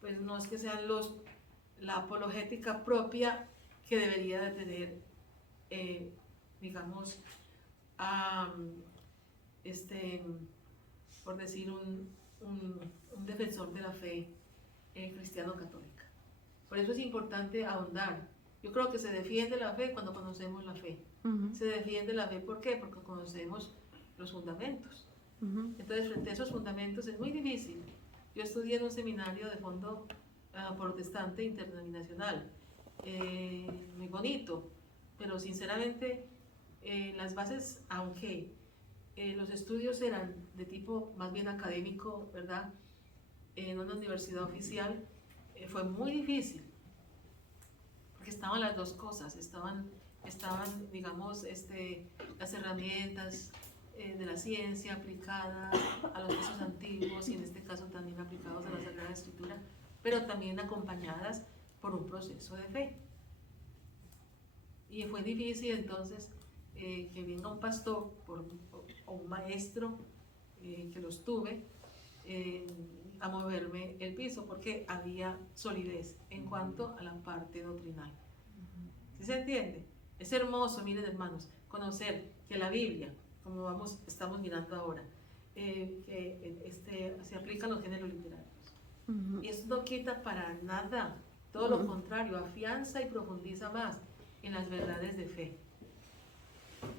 pues no es que sean la apologética propia que debería de tener, digamos, por decir, un defensor de la fe cristiano católica. Por eso es importante ahondar. Yo creo que se defiende la fe cuando conocemos la fe. Se defiende la fe, ¿por qué? Porque conocemos los fundamentos. Entonces, frente a esos fundamentos es muy difícil. Yo estudié en un seminario de fondo protestante interdenominacional, muy bonito, pero sinceramente las bases, aunque los estudios eran de tipo más bien académico, ¿verdad?, en una universidad oficial, fue muy difícil, porque estaban las dos cosas, estaban digamos, las herramientas de la ciencia aplicada a los textos antiguos y en este caso también aplicados a la Sagrada Escritura, pero también acompañadas por un proceso de fe. Y fue difícil entonces que venga un pastor o un maestro, que los tuve, a moverme el piso, porque había solidez en cuanto a la parte doctrinal. ¿Sí se entiende? Es hermoso, miren hermanos, conocer que la Biblia, como estamos mirando ahora, se aplican los géneros literarios. Ujú. Y esto no quita para nada, todo lo contrario, afianza y profundiza más en las verdades de fe,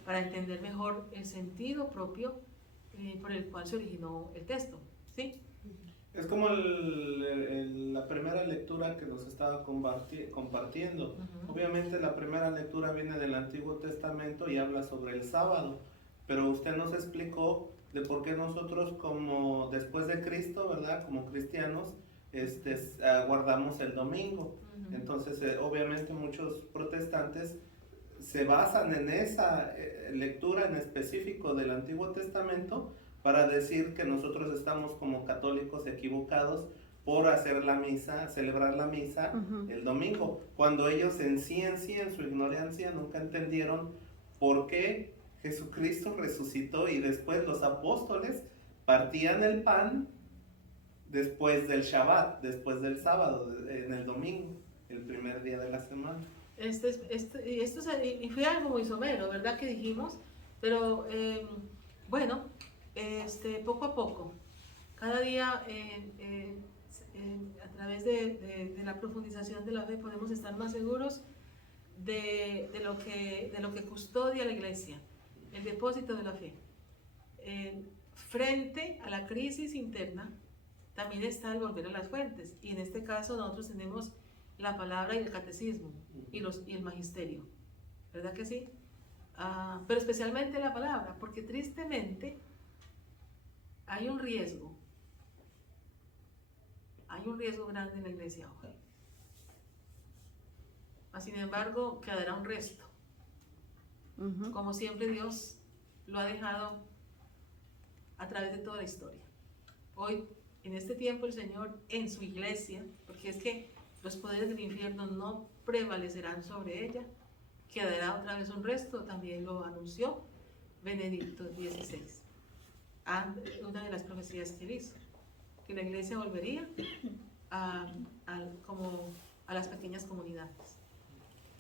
para entender mejor el sentido propio por el cual se originó el texto, ¿sí? Es como la primera lectura que nos estaba compartiendo. Ujú. Obviamente la primera lectura viene del Antiguo Testamento y habla sobre el sábado, pero usted nos explicó de por qué nosotros como después de Cristo, ¿verdad? Como cristianos, guardamos el domingo. Ujú. Entonces, obviamente muchos protestantes se basan en esa lectura en específico del Antiguo Testamento para decir que nosotros estamos como católicos equivocados por hacer la misa, celebrar la misa Ujú. el domingo, cuando ellos en su ignorancia, nunca entendieron por qué Jesucristo resucitó y después los apóstoles partían el pan después del Shabbat, después del sábado, en el domingo, el primer día de la semana. Y fue algo muy somero, ¿verdad? Que dijimos, pero bueno, poco a poco, cada día a través de la profundización de la fe podemos estar más seguros de lo que custodia la iglesia, el depósito de la fe. Frente a la crisis interna también está el volver a las fuentes, y en este caso nosotros tenemos la palabra y el catecismo y el magisterio, ¿verdad que sí? Pero especialmente la palabra, porque tristemente hay un riesgo grande en la iglesia hoy. Sin embargo, quedará un resto. Ujú. Como siempre Dios lo ha dejado a través de toda la historia. Hoy, en este tiempo, el Señor en su iglesia, porque es que los poderes del infierno no prevalecerán sobre ella, quedará otra vez un resto, también lo anunció Benedicto XVI, una de las profecías que él hizo, que la iglesia volvería como a las pequeñas comunidades,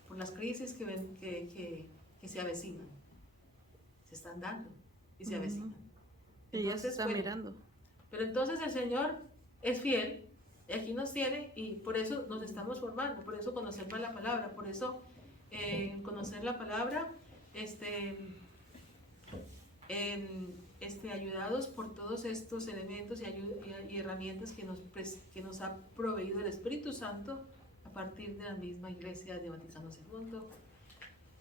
por las crisis que se avecinan, se están dando y se avecinan. Y ya se está bueno, mirando. pero entonces el Señor es fiel, y aquí nos tiene, y por eso nos estamos formando, por eso conocer más la palabra, por eso conocer la palabra, ayudados por todos estos elementos y herramientas que nos ha proveído el Espíritu Santo a partir de la misma Iglesia de Vaticano II.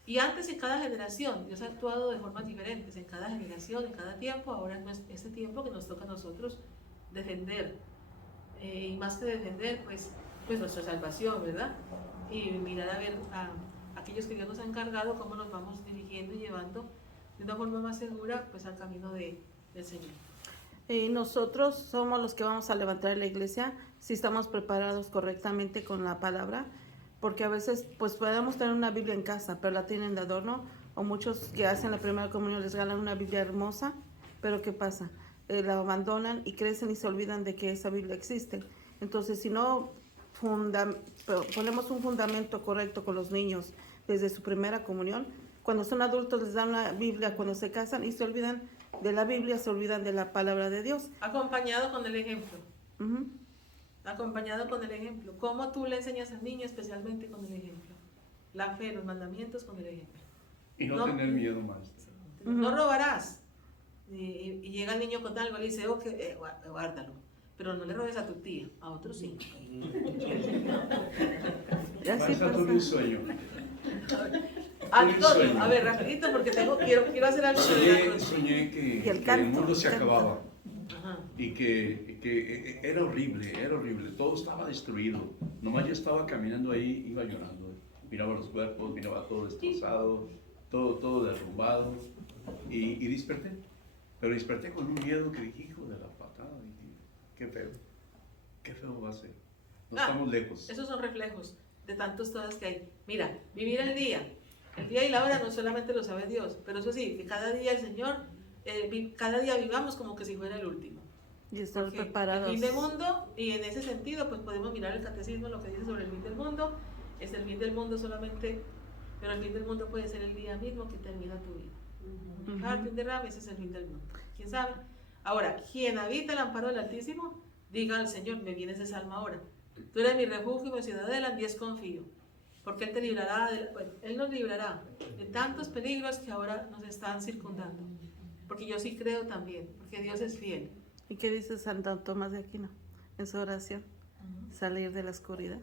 Y antes, en cada generación, Dios ha actuado de formas diferentes, en cada generación, en cada tiempo. Ahora es este tiempo que nos toca a nosotros defender, y más que defender, pues nuestra salvación, ¿verdad? Y mirar a ver a aquellos que Dios nos ha encargado, cómo nos vamos dirigiendo y llevando de una forma más segura, pues al camino del Señor. Y nosotros somos los que vamos a levantar la iglesia si estamos preparados correctamente con la palabra, porque a veces pues podemos tener una Biblia en casa, pero la tienen de adorno, o muchos que hacen la primera comunión les regalan una Biblia hermosa, pero ¿qué pasa? La abandonan y crecen y se olvidan de que esa Biblia existe. Entonces, si no ponemos un fundamento correcto con los niños desde su primera comunión, cuando son adultos les dan una Biblia cuando se casan y se olvidan de la Biblia, se olvidan de la palabra de Dios. Acompañado con el ejemplo. Uh-huh. Acompañado con el ejemplo. ¿Cómo tú le enseñas al niño? Especialmente con el ejemplo. La fe, los mandamientos con el ejemplo. Y no tener miedo, maestro. No robarás. Y llega el niño con algo y le dice, guárdalo. Pero no le robes a tu tía, a otros sí. Y así Maestra, tuve un sueño. Antonio, a ver, rapidito porque quiero hacer algo. Soñé Y que el el canto, mundo se el canto. acababa. Ajá. Y que era horrible, todo estaba destruido. Nomás yo estaba caminando ahí, iba llorando, miraba los cuerpos, miraba todo destrozado, todo derrumbado, y desperté. Pero desperté con un miedo que dije, hijo de la patada, dije, qué feo va a ser. No estamos lejos. Esos son reflejos de tantos todas que hay. Mira, vivir el día y la hora no solamente lo sabe Dios, pero eso sí, que cada día el Señor, cada día vivamos como que si fuera el último. Y estar Porque preparados. el fin del mundo, y en ese sentido, pues podemos mirar el catecismo, lo que dice sobre el fin del mundo, es el fin del mundo solamente, pero el fin del mundo puede ser el día mismo que termina tu vida. Cada quien derrame, ese es el fin del mundo. ¿Quién sabe? Ahora, quien habita el amparo del Altísimo, diga al Señor, me viene ese salmo ahora. Tú eres mi refugio y mi ciudadela, en 10 confío. Porque Él te librará, bueno, Él nos librará de tantos peligros que ahora nos están circundando. Porque yo sí creo también, porque Dios es fiel. ¿Y qué dice Santo Tomás de Aquino en su oración? Salir de la oscuridad.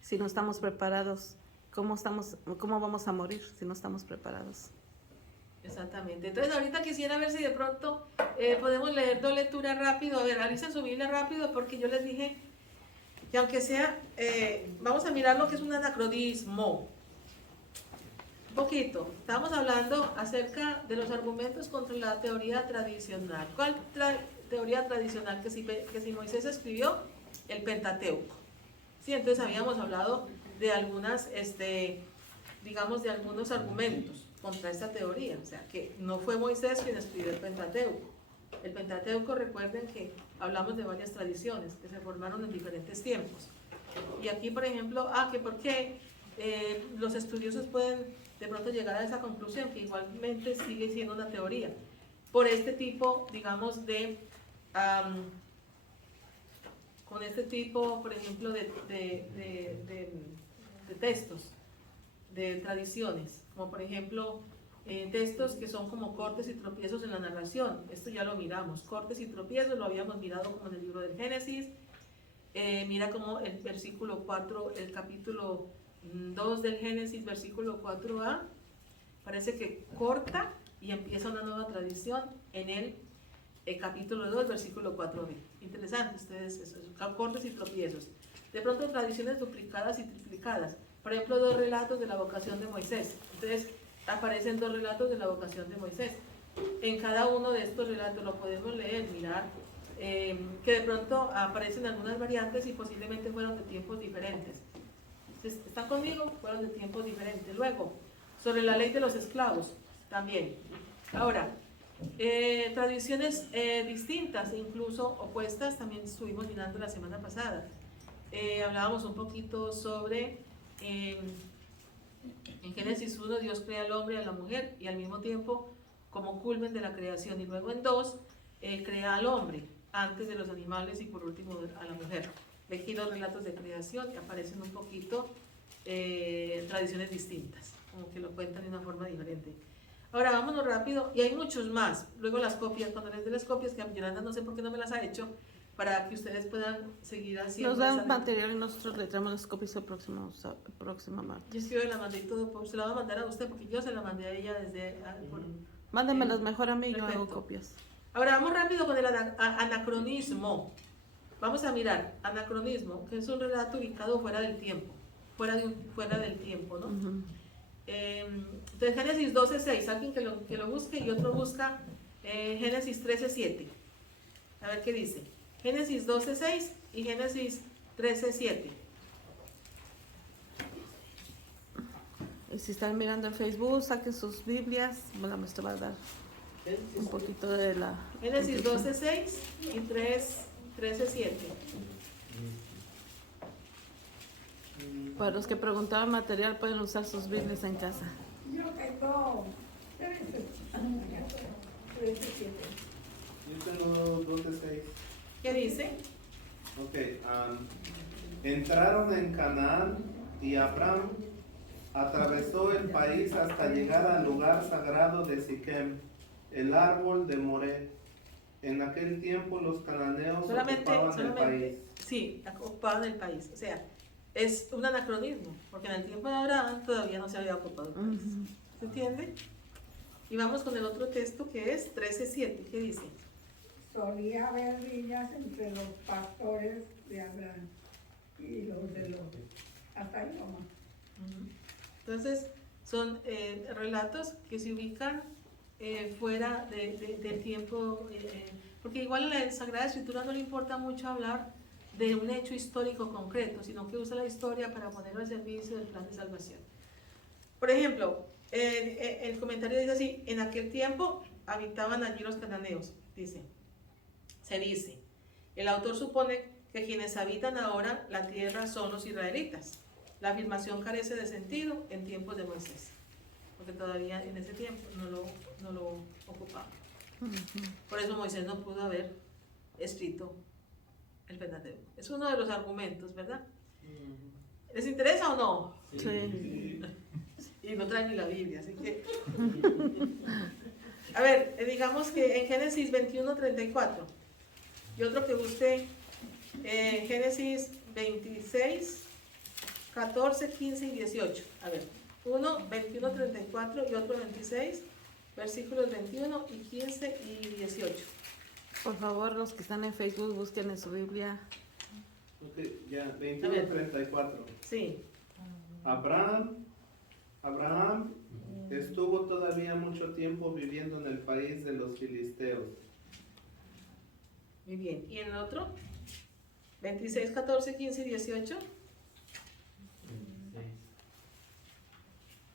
Si no estamos preparados, ¿cómo vamos a morir si no estamos preparados? Exactamente. Entonces ahorita quisiera ver si de pronto podemos leer dos lecturas rápido. A ver, alicen su Biblia rápido porque yo les dije que aunque sea, vamos a mirar lo que es un anacronismo. Un poquito. Estamos hablando acerca de los argumentos contra la teoría tradicional. ¿Cuál teoría tradicional? Que si Moisés escribió el Pentateuco. Sí, entonces habíamos hablado de algunas, digamos, de algunos argumentos contra esta teoría, o sea, que no fue Moisés quien escribió el Pentateuco. El Pentateuco, recuerden que hablamos de varias tradiciones que se formaron en diferentes tiempos. Y aquí, por ejemplo, que por qué los estudiosos pueden de pronto llegar a esa conclusión, que igualmente sigue siendo una teoría, por este tipo, digamos, con este tipo, por ejemplo, de textos, de tradiciones, como por ejemplo textos que son como cortes y tropiezos en la narración. Esto ya lo miramos, cortes y tropiezos, lo habíamos mirado como en el libro del Génesis. Mira como el versículo 4, el capítulo 2 del Génesis, versículo 4a, parece que corta y empieza una nueva tradición en el capítulo 2, versículo 4b. Interesante, ustedes, esos cortes y tropiezos. De pronto tradiciones duplicadas y triplicadas. Por ejemplo, 2 relatos de la vocación de Moisés. Entonces, aparecen 2 relatos de la vocación de Moisés. En cada uno de estos relatos lo podemos leer, mirar, que de pronto aparecen algunas variantes y posiblemente fueron de tiempos diferentes. Entonces, ¿están conmigo? Fueron de tiempos diferentes. Luego, sobre la ley de los esclavos, también. Ahora, tradiciones distintas e incluso opuestas, también estuvimos mirando la semana pasada. Hablábamos un poquito sobre... en Génesis 1 Dios crea al hombre y a la mujer y al mismo tiempo como culmen de la creación, y luego en 2 crea al hombre antes de los animales y por último a la mujer. Aquí 2 relatos de creación y aparecen un poquito tradiciones distintas, como que lo cuentan de una forma diferente. Ahora vámonos rápido, y hay muchos más. Luego las copias, cuando les dé las copias, que Yolanda no sé por qué no me las ha hecho, para que ustedes puedan seguir haciendo. Nos dan material y nosotros le traemos las copias el próximo martes. Yo es que yo la mandé y todo, se la voy a mandar a usted porque yo se la mandé a ella desde... Mándenmelas mejor a mí y yo Perfecto. hago copias. Ahora vamos rápido con el anacronismo. Vamos a mirar, anacronismo, que es un relato ubicado fuera del tiempo, fuera del tiempo, ¿no? Entonces Génesis 12:6, alguien que lo busque y otro busca Génesis 13:7. A ver qué dice. Génesis 12:6 y Génesis 13:7. Y si están mirando en Facebook, saquen sus Biblias. Me la maestra va a dar un poquito de la... Génesis 12:6 y 13:7. Para los que preguntaban material, pueden usar sus Biblias en casa. Yo tengo 13:7. Yo tengo 12:6. ¿Qué dice? Ok, entraron en Canaán y Abraham atravesó el país hasta llegar al lugar sagrado de Siquem, el árbol de Moré. En aquel tiempo los cananeos ocupaban el país. Sí, ocupaban el país. O sea, es un anacronismo, porque en el tiempo de Abraham todavía no se había ocupado el país. ¿Se entiende? Y vamos con el otro texto que es 13:7. ¿Qué dice? Solía haber viñas entre los pastores de Abraham y los de los... Hasta ahí nomás. Entonces, son relatos que se ubican fuera del tiempo, porque igual a la Sagrada Escritura no le importa mucho hablar de un hecho histórico concreto, sino que usa la historia para ponerlo al servicio del plan de salvación. Por ejemplo, el comentario dice así: en aquel tiempo habitaban allí los cananeos, se dice. El autor supone que quienes habitan ahora la tierra son los israelitas. La afirmación carece de sentido en tiempos de Moisés. porque todavía en ese tiempo no lo ocupaba. Por eso Moisés no pudo haber escrito el Pentateuco. Es uno de los argumentos, ¿verdad? ¿Les interesa o no? Sí. Y no trae ni la Biblia, así que... A ver, digamos que en Génesis 21:34, y otro que guste, Génesis 26, 14, 15 y 18. A ver, uno, 21:34 y otro 26, versículos 21 y 15 y 18. Por favor, los que están en Facebook, busquen en su Biblia. Ok, ya, 21:34. Sí. Abraham estuvo todavía mucho tiempo viviendo en el país de los filisteos. Muy bien. ¿Y en el otro? 26, 14, 15 y 18.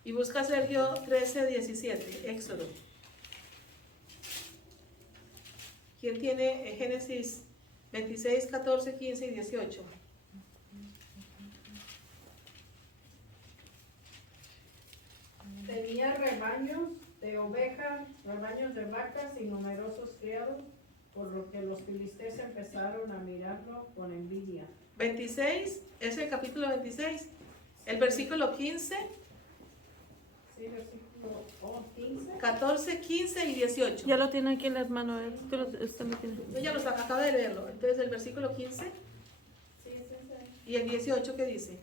Y busca Sergio 13, 17, Éxodo. ¿Quién tiene Génesis 26, 14, 15 y 18? Tenía rebaños de ovejas, rebaños de vacas y numerosos criados, por lo que los filisteos empezaron a mirarlo con envidia. 26, es el capítulo 26. El versículo 15, Sí, versículo 15. 14, 15 y 18. Ya lo tiene aquí el hermano, usted lo tiene. Yo ya acaba de leerlo. Entonces el versículo 15 Sí, es ese. y el 18, ¿qué dice?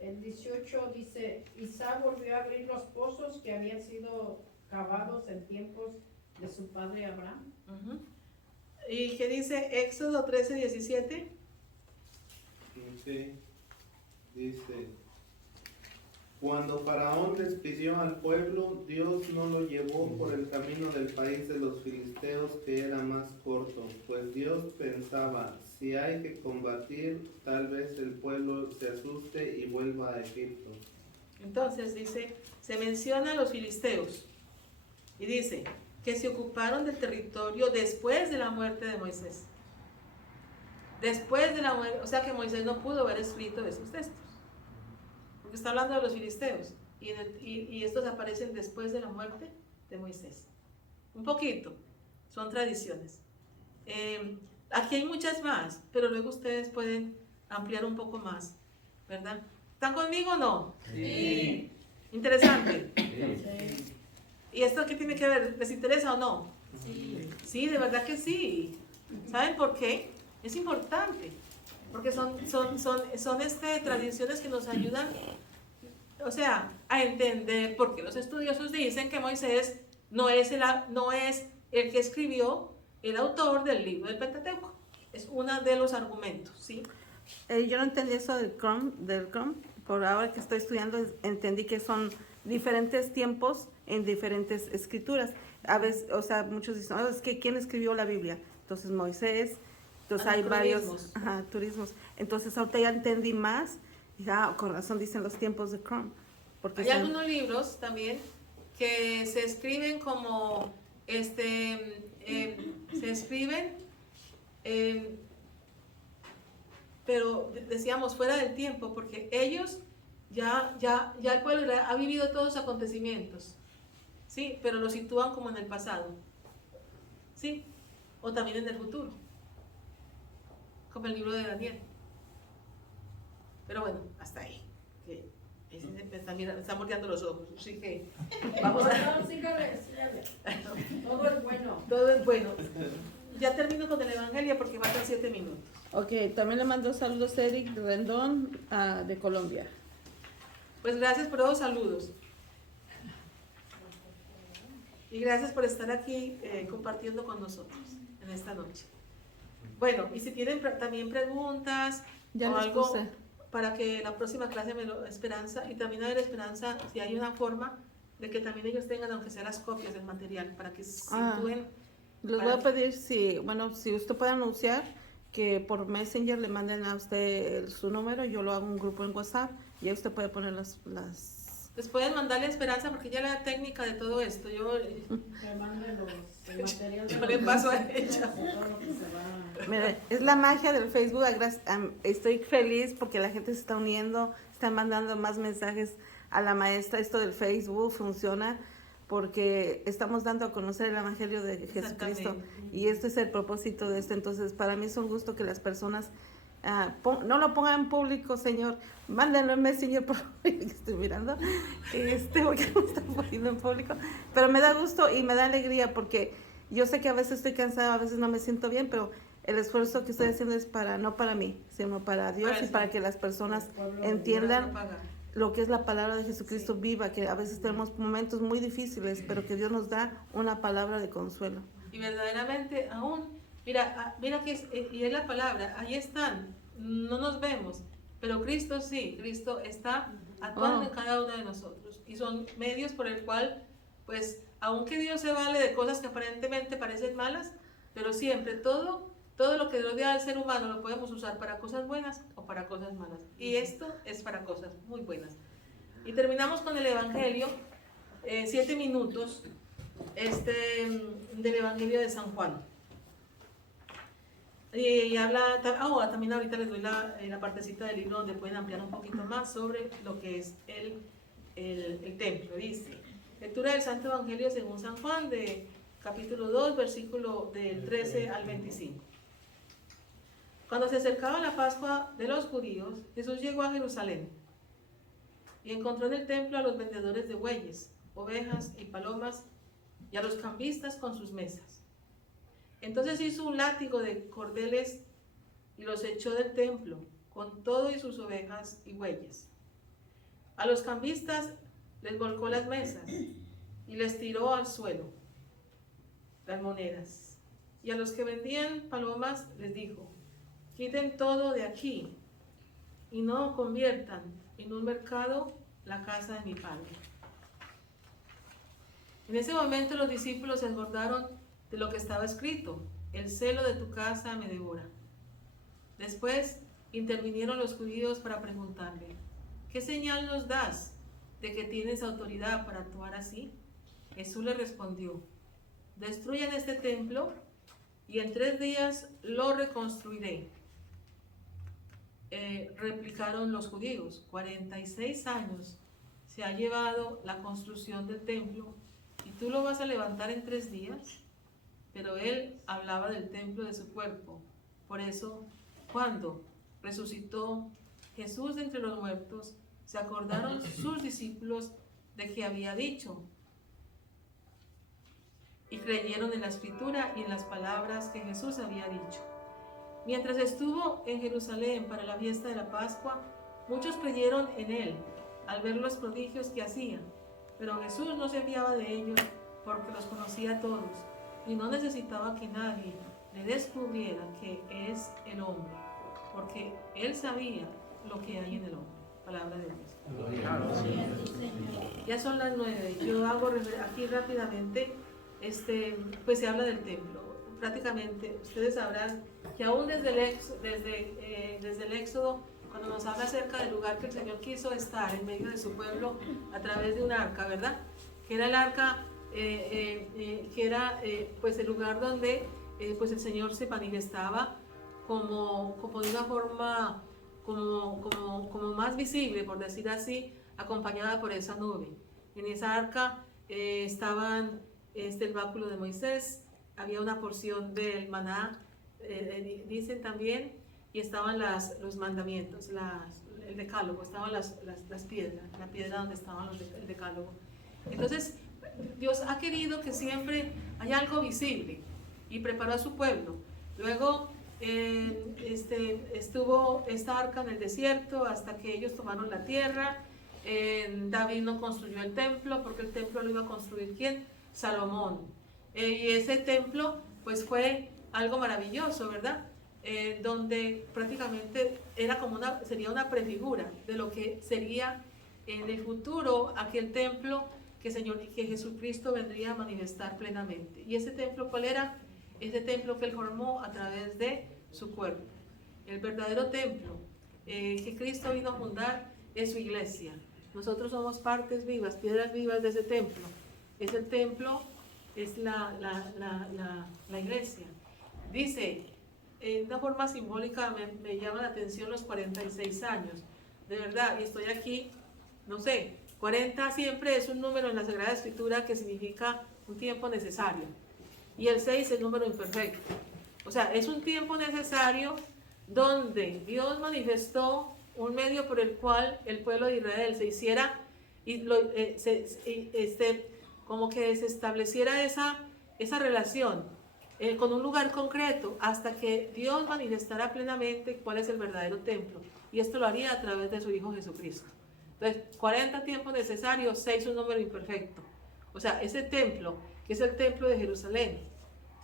El 18 dice, Isaac volvió a abrir los pozos que habían sido cavados en tiempos de su padre Abraham. Ujú. ¿Y qué dice Éxodo 13, 17? Sí, dice, cuando Faraón despidió al pueblo, Dios no lo llevó por el camino del país de los filisteos, que era más corto, pues Dios pensaba, si hay que combatir, tal vez el pueblo se asuste y vuelva a Egipto. Entonces dice, se menciona a los filisteos y dice que se ocuparon del territorio después de la muerte de Moisés. Después de la muerte, o sea que Moisés no pudo haber escrito esos textos, porque está hablando de los filisteos y estos aparecen después de la muerte de Moisés. Un poquito, son tradiciones. Aquí hay muchas más, pero luego ustedes pueden ampliar un poco más, ¿verdad? ¿Están conmigo o no? Sí. Interesante. Sí. ¿Y esto qué tiene que ver? ¿Les interesa o no? Sí. Sí, de verdad que sí. ¿Saben por qué? Es importante, porque son tradiciones que nos ayudan, o sea, a entender por qué los estudiosos dicen que Moisés no es el que escribió, el autor del libro del Pentateuco. Es uno de los argumentos, ¿sí? Yo no entendí eso del Chrome, por ahora que estoy estudiando entendí que son diferentes tiempos en diferentes escrituras. A veces, o sea, muchos dicen, es que ¿quién escribió la Biblia? Entonces Moisés, entonces hay varios turismos. Entonces ahorita ya entendí más, y con razón dicen los tiempos de Chrome. Porque hay algunos libros también que se escriben como, se escriben, pero decíamos fuera del tiempo, porque ellos ya el pueblo ha vivido todos los acontecimientos, ¿sí? Pero lo sitúan como en el pasado, ¿sí? O también en el futuro, como el libro de Daniel. Pero bueno, hasta ahí. Que me está mordiendo los ojos, así que vamos a... No, sígale. Todo es bueno. Todo es bueno. Ya termino con el Evangelio porque faltan 7 minutos. Ok, también le mando saludos a Eric Rendón de Colombia. Pues gracias por los saludos. Y gracias por estar aquí compartiendo con nosotros en esta noche. Bueno, y si tienen también preguntas Ya o les algo puse. para que la próxima clase Esperanza, y también a ver Esperanza, si hay una forma de que también ellos tengan, aunque sea las copias del material, para que se sitúen. Les voy a pedir si usted puede anunciar que por Messenger le manden a usted su número, yo lo hago un grupo en WhatsApp y ahí usted puede poner las... Les pueden mandarle Esperanza porque ya la técnica de todo esto, yo Que mande el material. yo le paso a ella. Todo lo que se va. Mira, es la magia del Facebook. Estoy feliz porque la gente se está uniendo, están mandando más mensajes a la maestra. Esto del Facebook funciona porque estamos dando a conocer el Evangelio de Jesucristo. Exactamente. Y este es el propósito de esto. Entonces, para mí es un gusto que las personas no lo pongan en público, Señor. Mándenlo en Messenger, por favor, que estoy mirando. Porque no están poniendo en público. Pero me da gusto y me da alegría porque yo sé que a veces estoy cansada, a veces no me siento bien, pero el esfuerzo que estoy haciendo es no para mí, sino para Dios y para que las personas entiendan lo que es la palabra de Jesucristo viva, que a veces tenemos momentos muy difíciles, pero que Dios nos da una palabra de consuelo. Y verdaderamente aún, mira que y es la palabra, ahí están, no nos vemos, pero Cristo sí, Cristo está actuando en cada uno de nosotros. Y son medios por el cual, pues, aunque Dios se vale de cosas que aparentemente parecen malas, pero siempre todo lo que rodea al ser humano lo podemos usar para cosas buenas o para cosas malas. Y esto es para cosas muy buenas. Y terminamos con el Evangelio, 7 minutos, del Evangelio de San Juan. Y habla, también ahorita les doy la partecita del libro donde pueden ampliar un poquito más sobre lo que es el templo. Dice, lectura del Santo Evangelio según San Juan, de capítulo 2, versículo del 13 al 25. Cuando se acercaba la Pascua de los judíos, Jesús llegó a Jerusalén y encontró en el templo a los vendedores de bueyes, ovejas y palomas y a los cambistas con sus mesas. Entonces hizo un látigo de cordeles y los echó del templo, con todo y sus ovejas y bueyes. A los cambistas les volcó las mesas y les tiró al suelo las monedas. Y a los que vendían palomas les dijo, quiten todo de aquí y no conviertan en un mercado la casa de mi Padre. En ese momento los discípulos se acordaron de lo que estaba escrito, el celo de tu casa me devora. Después intervinieron los judíos para preguntarle, ¿qué señal nos das de que tienes autoridad para actuar así? Jesús le respondió, destruyan este templo y en 3 días lo reconstruiré. Replicaron los judíos, 46 años se ha llevado la construcción del templo y tú lo vas a levantar en 3 días. Pero él hablaba del templo de su cuerpo. Por eso, cuando resucitó Jesús de entre los muertos, se acordaron sus discípulos de que había dicho y creyeron en la escritura y en las palabras que Jesús había dicho. Mientras estuvo en Jerusalén para la fiesta de la Pascua, muchos creyeron en él al ver los prodigios que hacía, pero Jesús no se fiaba de ellos porque los conocía a todos y no necesitaba que nadie le descubriera que es el hombre, porque él sabía lo que hay en el hombre. Palabra de Dios. Ya son las 9. Yo hago aquí rápidamente, pues se habla del templo. Prácticamente ustedes sabrán que aún desde el Éxodo, cuando nos habla acerca del lugar que el Señor quiso estar en medio de su pueblo a través de un arca, ¿verdad? Que era el arca, que era pues el lugar donde pues el Señor se manifestaba como de una forma como más visible, por decir así, acompañada por esa nube. En esa arca estaban el báculo de Moisés, había una porción del maná, dicen también, y estaban los mandamientos, el decálogo, estaban las piedras, la piedra donde estaban el decálogo. Entonces, Dios ha querido que siempre haya algo visible y preparó a su pueblo. Luego estuvo esta arca en el desierto hasta que ellos tomaron la tierra. David no construyó el templo porque el templo lo iba a construir ¿quién? Salomón. Y ese templo pues fue algo maravilloso, ¿verdad? Donde prácticamente sería una prefigura de lo que sería en el futuro aquel templo que Jesucristo vendría a manifestar plenamente. ¿Y ese templo cuál era? Ese templo que él formó a través de su cuerpo. El verdadero templo que Cristo vino a fundar es su iglesia. Nosotros somos partes vivas, piedras vivas de ese templo. Es el templo, es la iglesia. Dice, de una forma simbólica me llama la atención los 46 años. de verdad, y estoy aquí, no sé, 40 siempre es un número en la Sagrada Escritura que significa un tiempo necesario, y el 6 es el número imperfecto. O sea, es un tiempo necesario donde Dios manifestó un medio por el cual el pueblo de Israel se hiciera como que se estableciera esa relación con un lugar concreto hasta que Dios manifestara plenamente cuál es el verdadero templo. Y esto lo haría a través de su Hijo Jesucristo. Entonces, 40 tiempos necesarios, 6 un número imperfecto. O sea, ese templo, que es el templo de Jerusalén,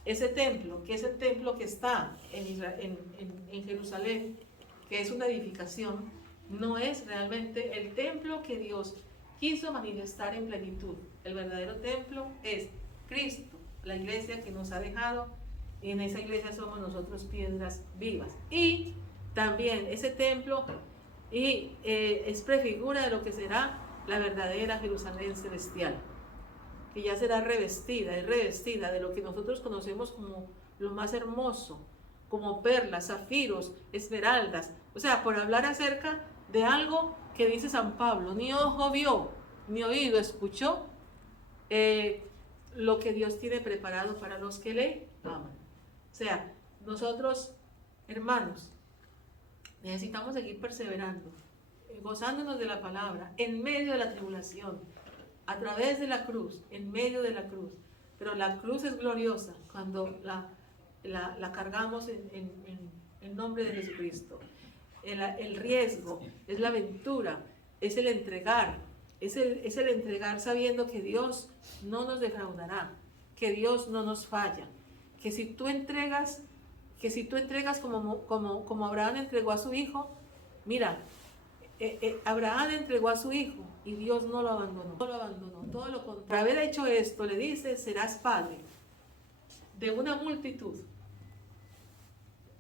ese templo, que es el templo que está en Jerusalén, que es una edificación, no es realmente el templo que Dios quiso manifestar en plenitud. El verdadero templo es Cristo, la iglesia que nos ha dejado, y en esa iglesia somos nosotros piedras vivas. Y también ese templo es prefigura de lo que será la verdadera Jerusalén celestial, que ya será revestida de lo que nosotros conocemos como lo más hermoso, como perlas, zafiros, esmeraldas. O sea, por hablar acerca de algo que dice San Pablo, ni ojo vio, ni oído escuchó, lo que Dios tiene preparado para los que le aman. O sea, nosotros, hermanos, necesitamos seguir perseverando, gozándonos de la palabra, en medio de la tribulación, a través de la cruz, en medio de la cruz. Pero la cruz es gloriosa cuando la cargamos en nombre de Jesucristo. El riesgo, es la aventura, es el entregar, es el entregar sabiendo que Dios no nos defraudará, que Dios no nos falla, que si tú entregas como Abraham entregó a su hijo, mira, Abraham entregó a su hijo y Dios no lo abandonó, todo lo contrario. Por haber hecho esto, le dice, serás padre de una multitud,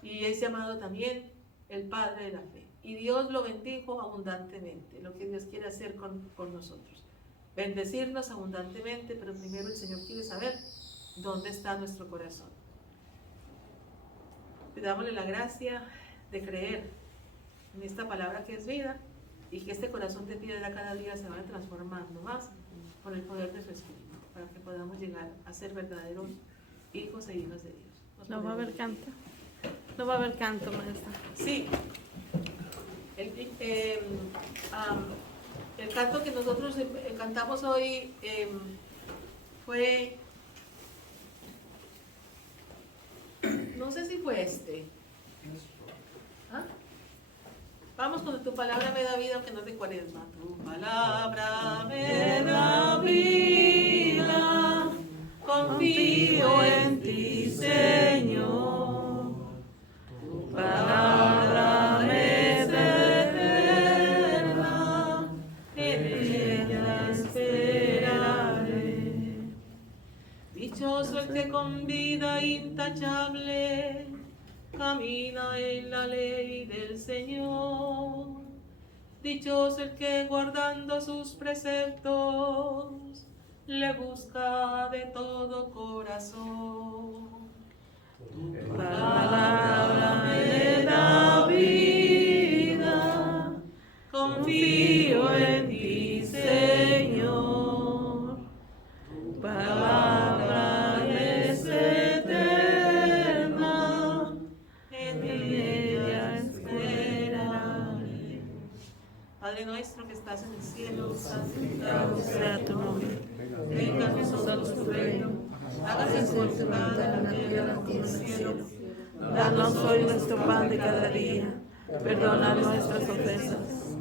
y es llamado también el Padre de la fe. Y Dios lo bendijo abundantemente, lo que Dios quiere hacer con nosotros. Bendecirnos abundantemente, pero primero el Señor quiere saber dónde está nuestro corazón. Pidámosle la gracia de creer en esta palabra que es vida y que este corazón de piedra cada día se vaya transformando más por el poder de su Espíritu, para que podamos llegar a ser verdaderos hijos e hijas de Dios. No va a haber canto. No va a haber canto, maestra. Sí. El canto que nosotros cantamos hoy fue, no sé si fue este. ¿Ah? Vamos con tu palabra me da vida, aunque no es de Cuaresma. Tu palabra me da vida, confío en ti, Señor. Tu palabra me es eterna, en ella esperaré. Dichoso el que con vida intachable camina en la ley del Señor. Dichoso el que guardando sus preceptos le busca de todo corazón. Tu palabra me da vida, confío en ti, Señor. Tu palabra es eterna, en ella esperaré. Padre nuestro que estás en el cielo, santificado sea tu nombre. Venga a nosotros tu reino. Hágase tu voluntad en la tierra como en el cielo. Danos hoy nuestro pan de cada día. Perdona nuestras ofensas.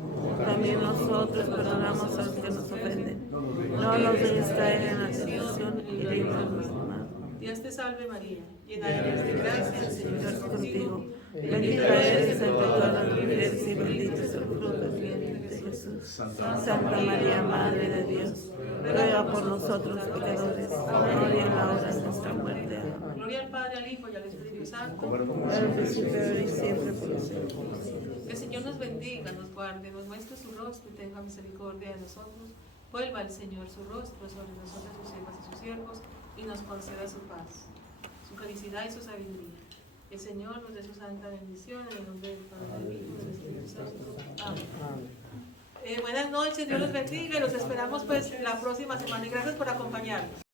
También nosotros perdonamos a los que nos ofenden. No nos dejes caer en la tentación y líbranos del mal. Dios te salve María, llena eres de gracia, el Señor es contigo. Bendita eres entre todas las mujeres y bendito es el fruto del vientre de Jesús. Santa María, Madre de Dios, ruega por nosotros pecadores, ahora y en la hora de nuestra muerte. Amén. Gloria al Padre, al Hijo y al Espíritu Santo. Ahora al principio y siempre por los siglos. Que el Señor nos bendiga, nos guarde, nos muestre su rostro y tenga misericordia de nosotros. Vuelva el Señor su rostro sobre nosotros, sus hijas y sus siervos, y nos conceda su paz, su felicidad y su sabiduría. El Señor nos dé su santa bendición en el nombre del Padre, del Hijo y del Espíritu Santo. Buenas noches, Dios los bendiga y los esperamos pues la próxima semana y gracias por acompañarnos.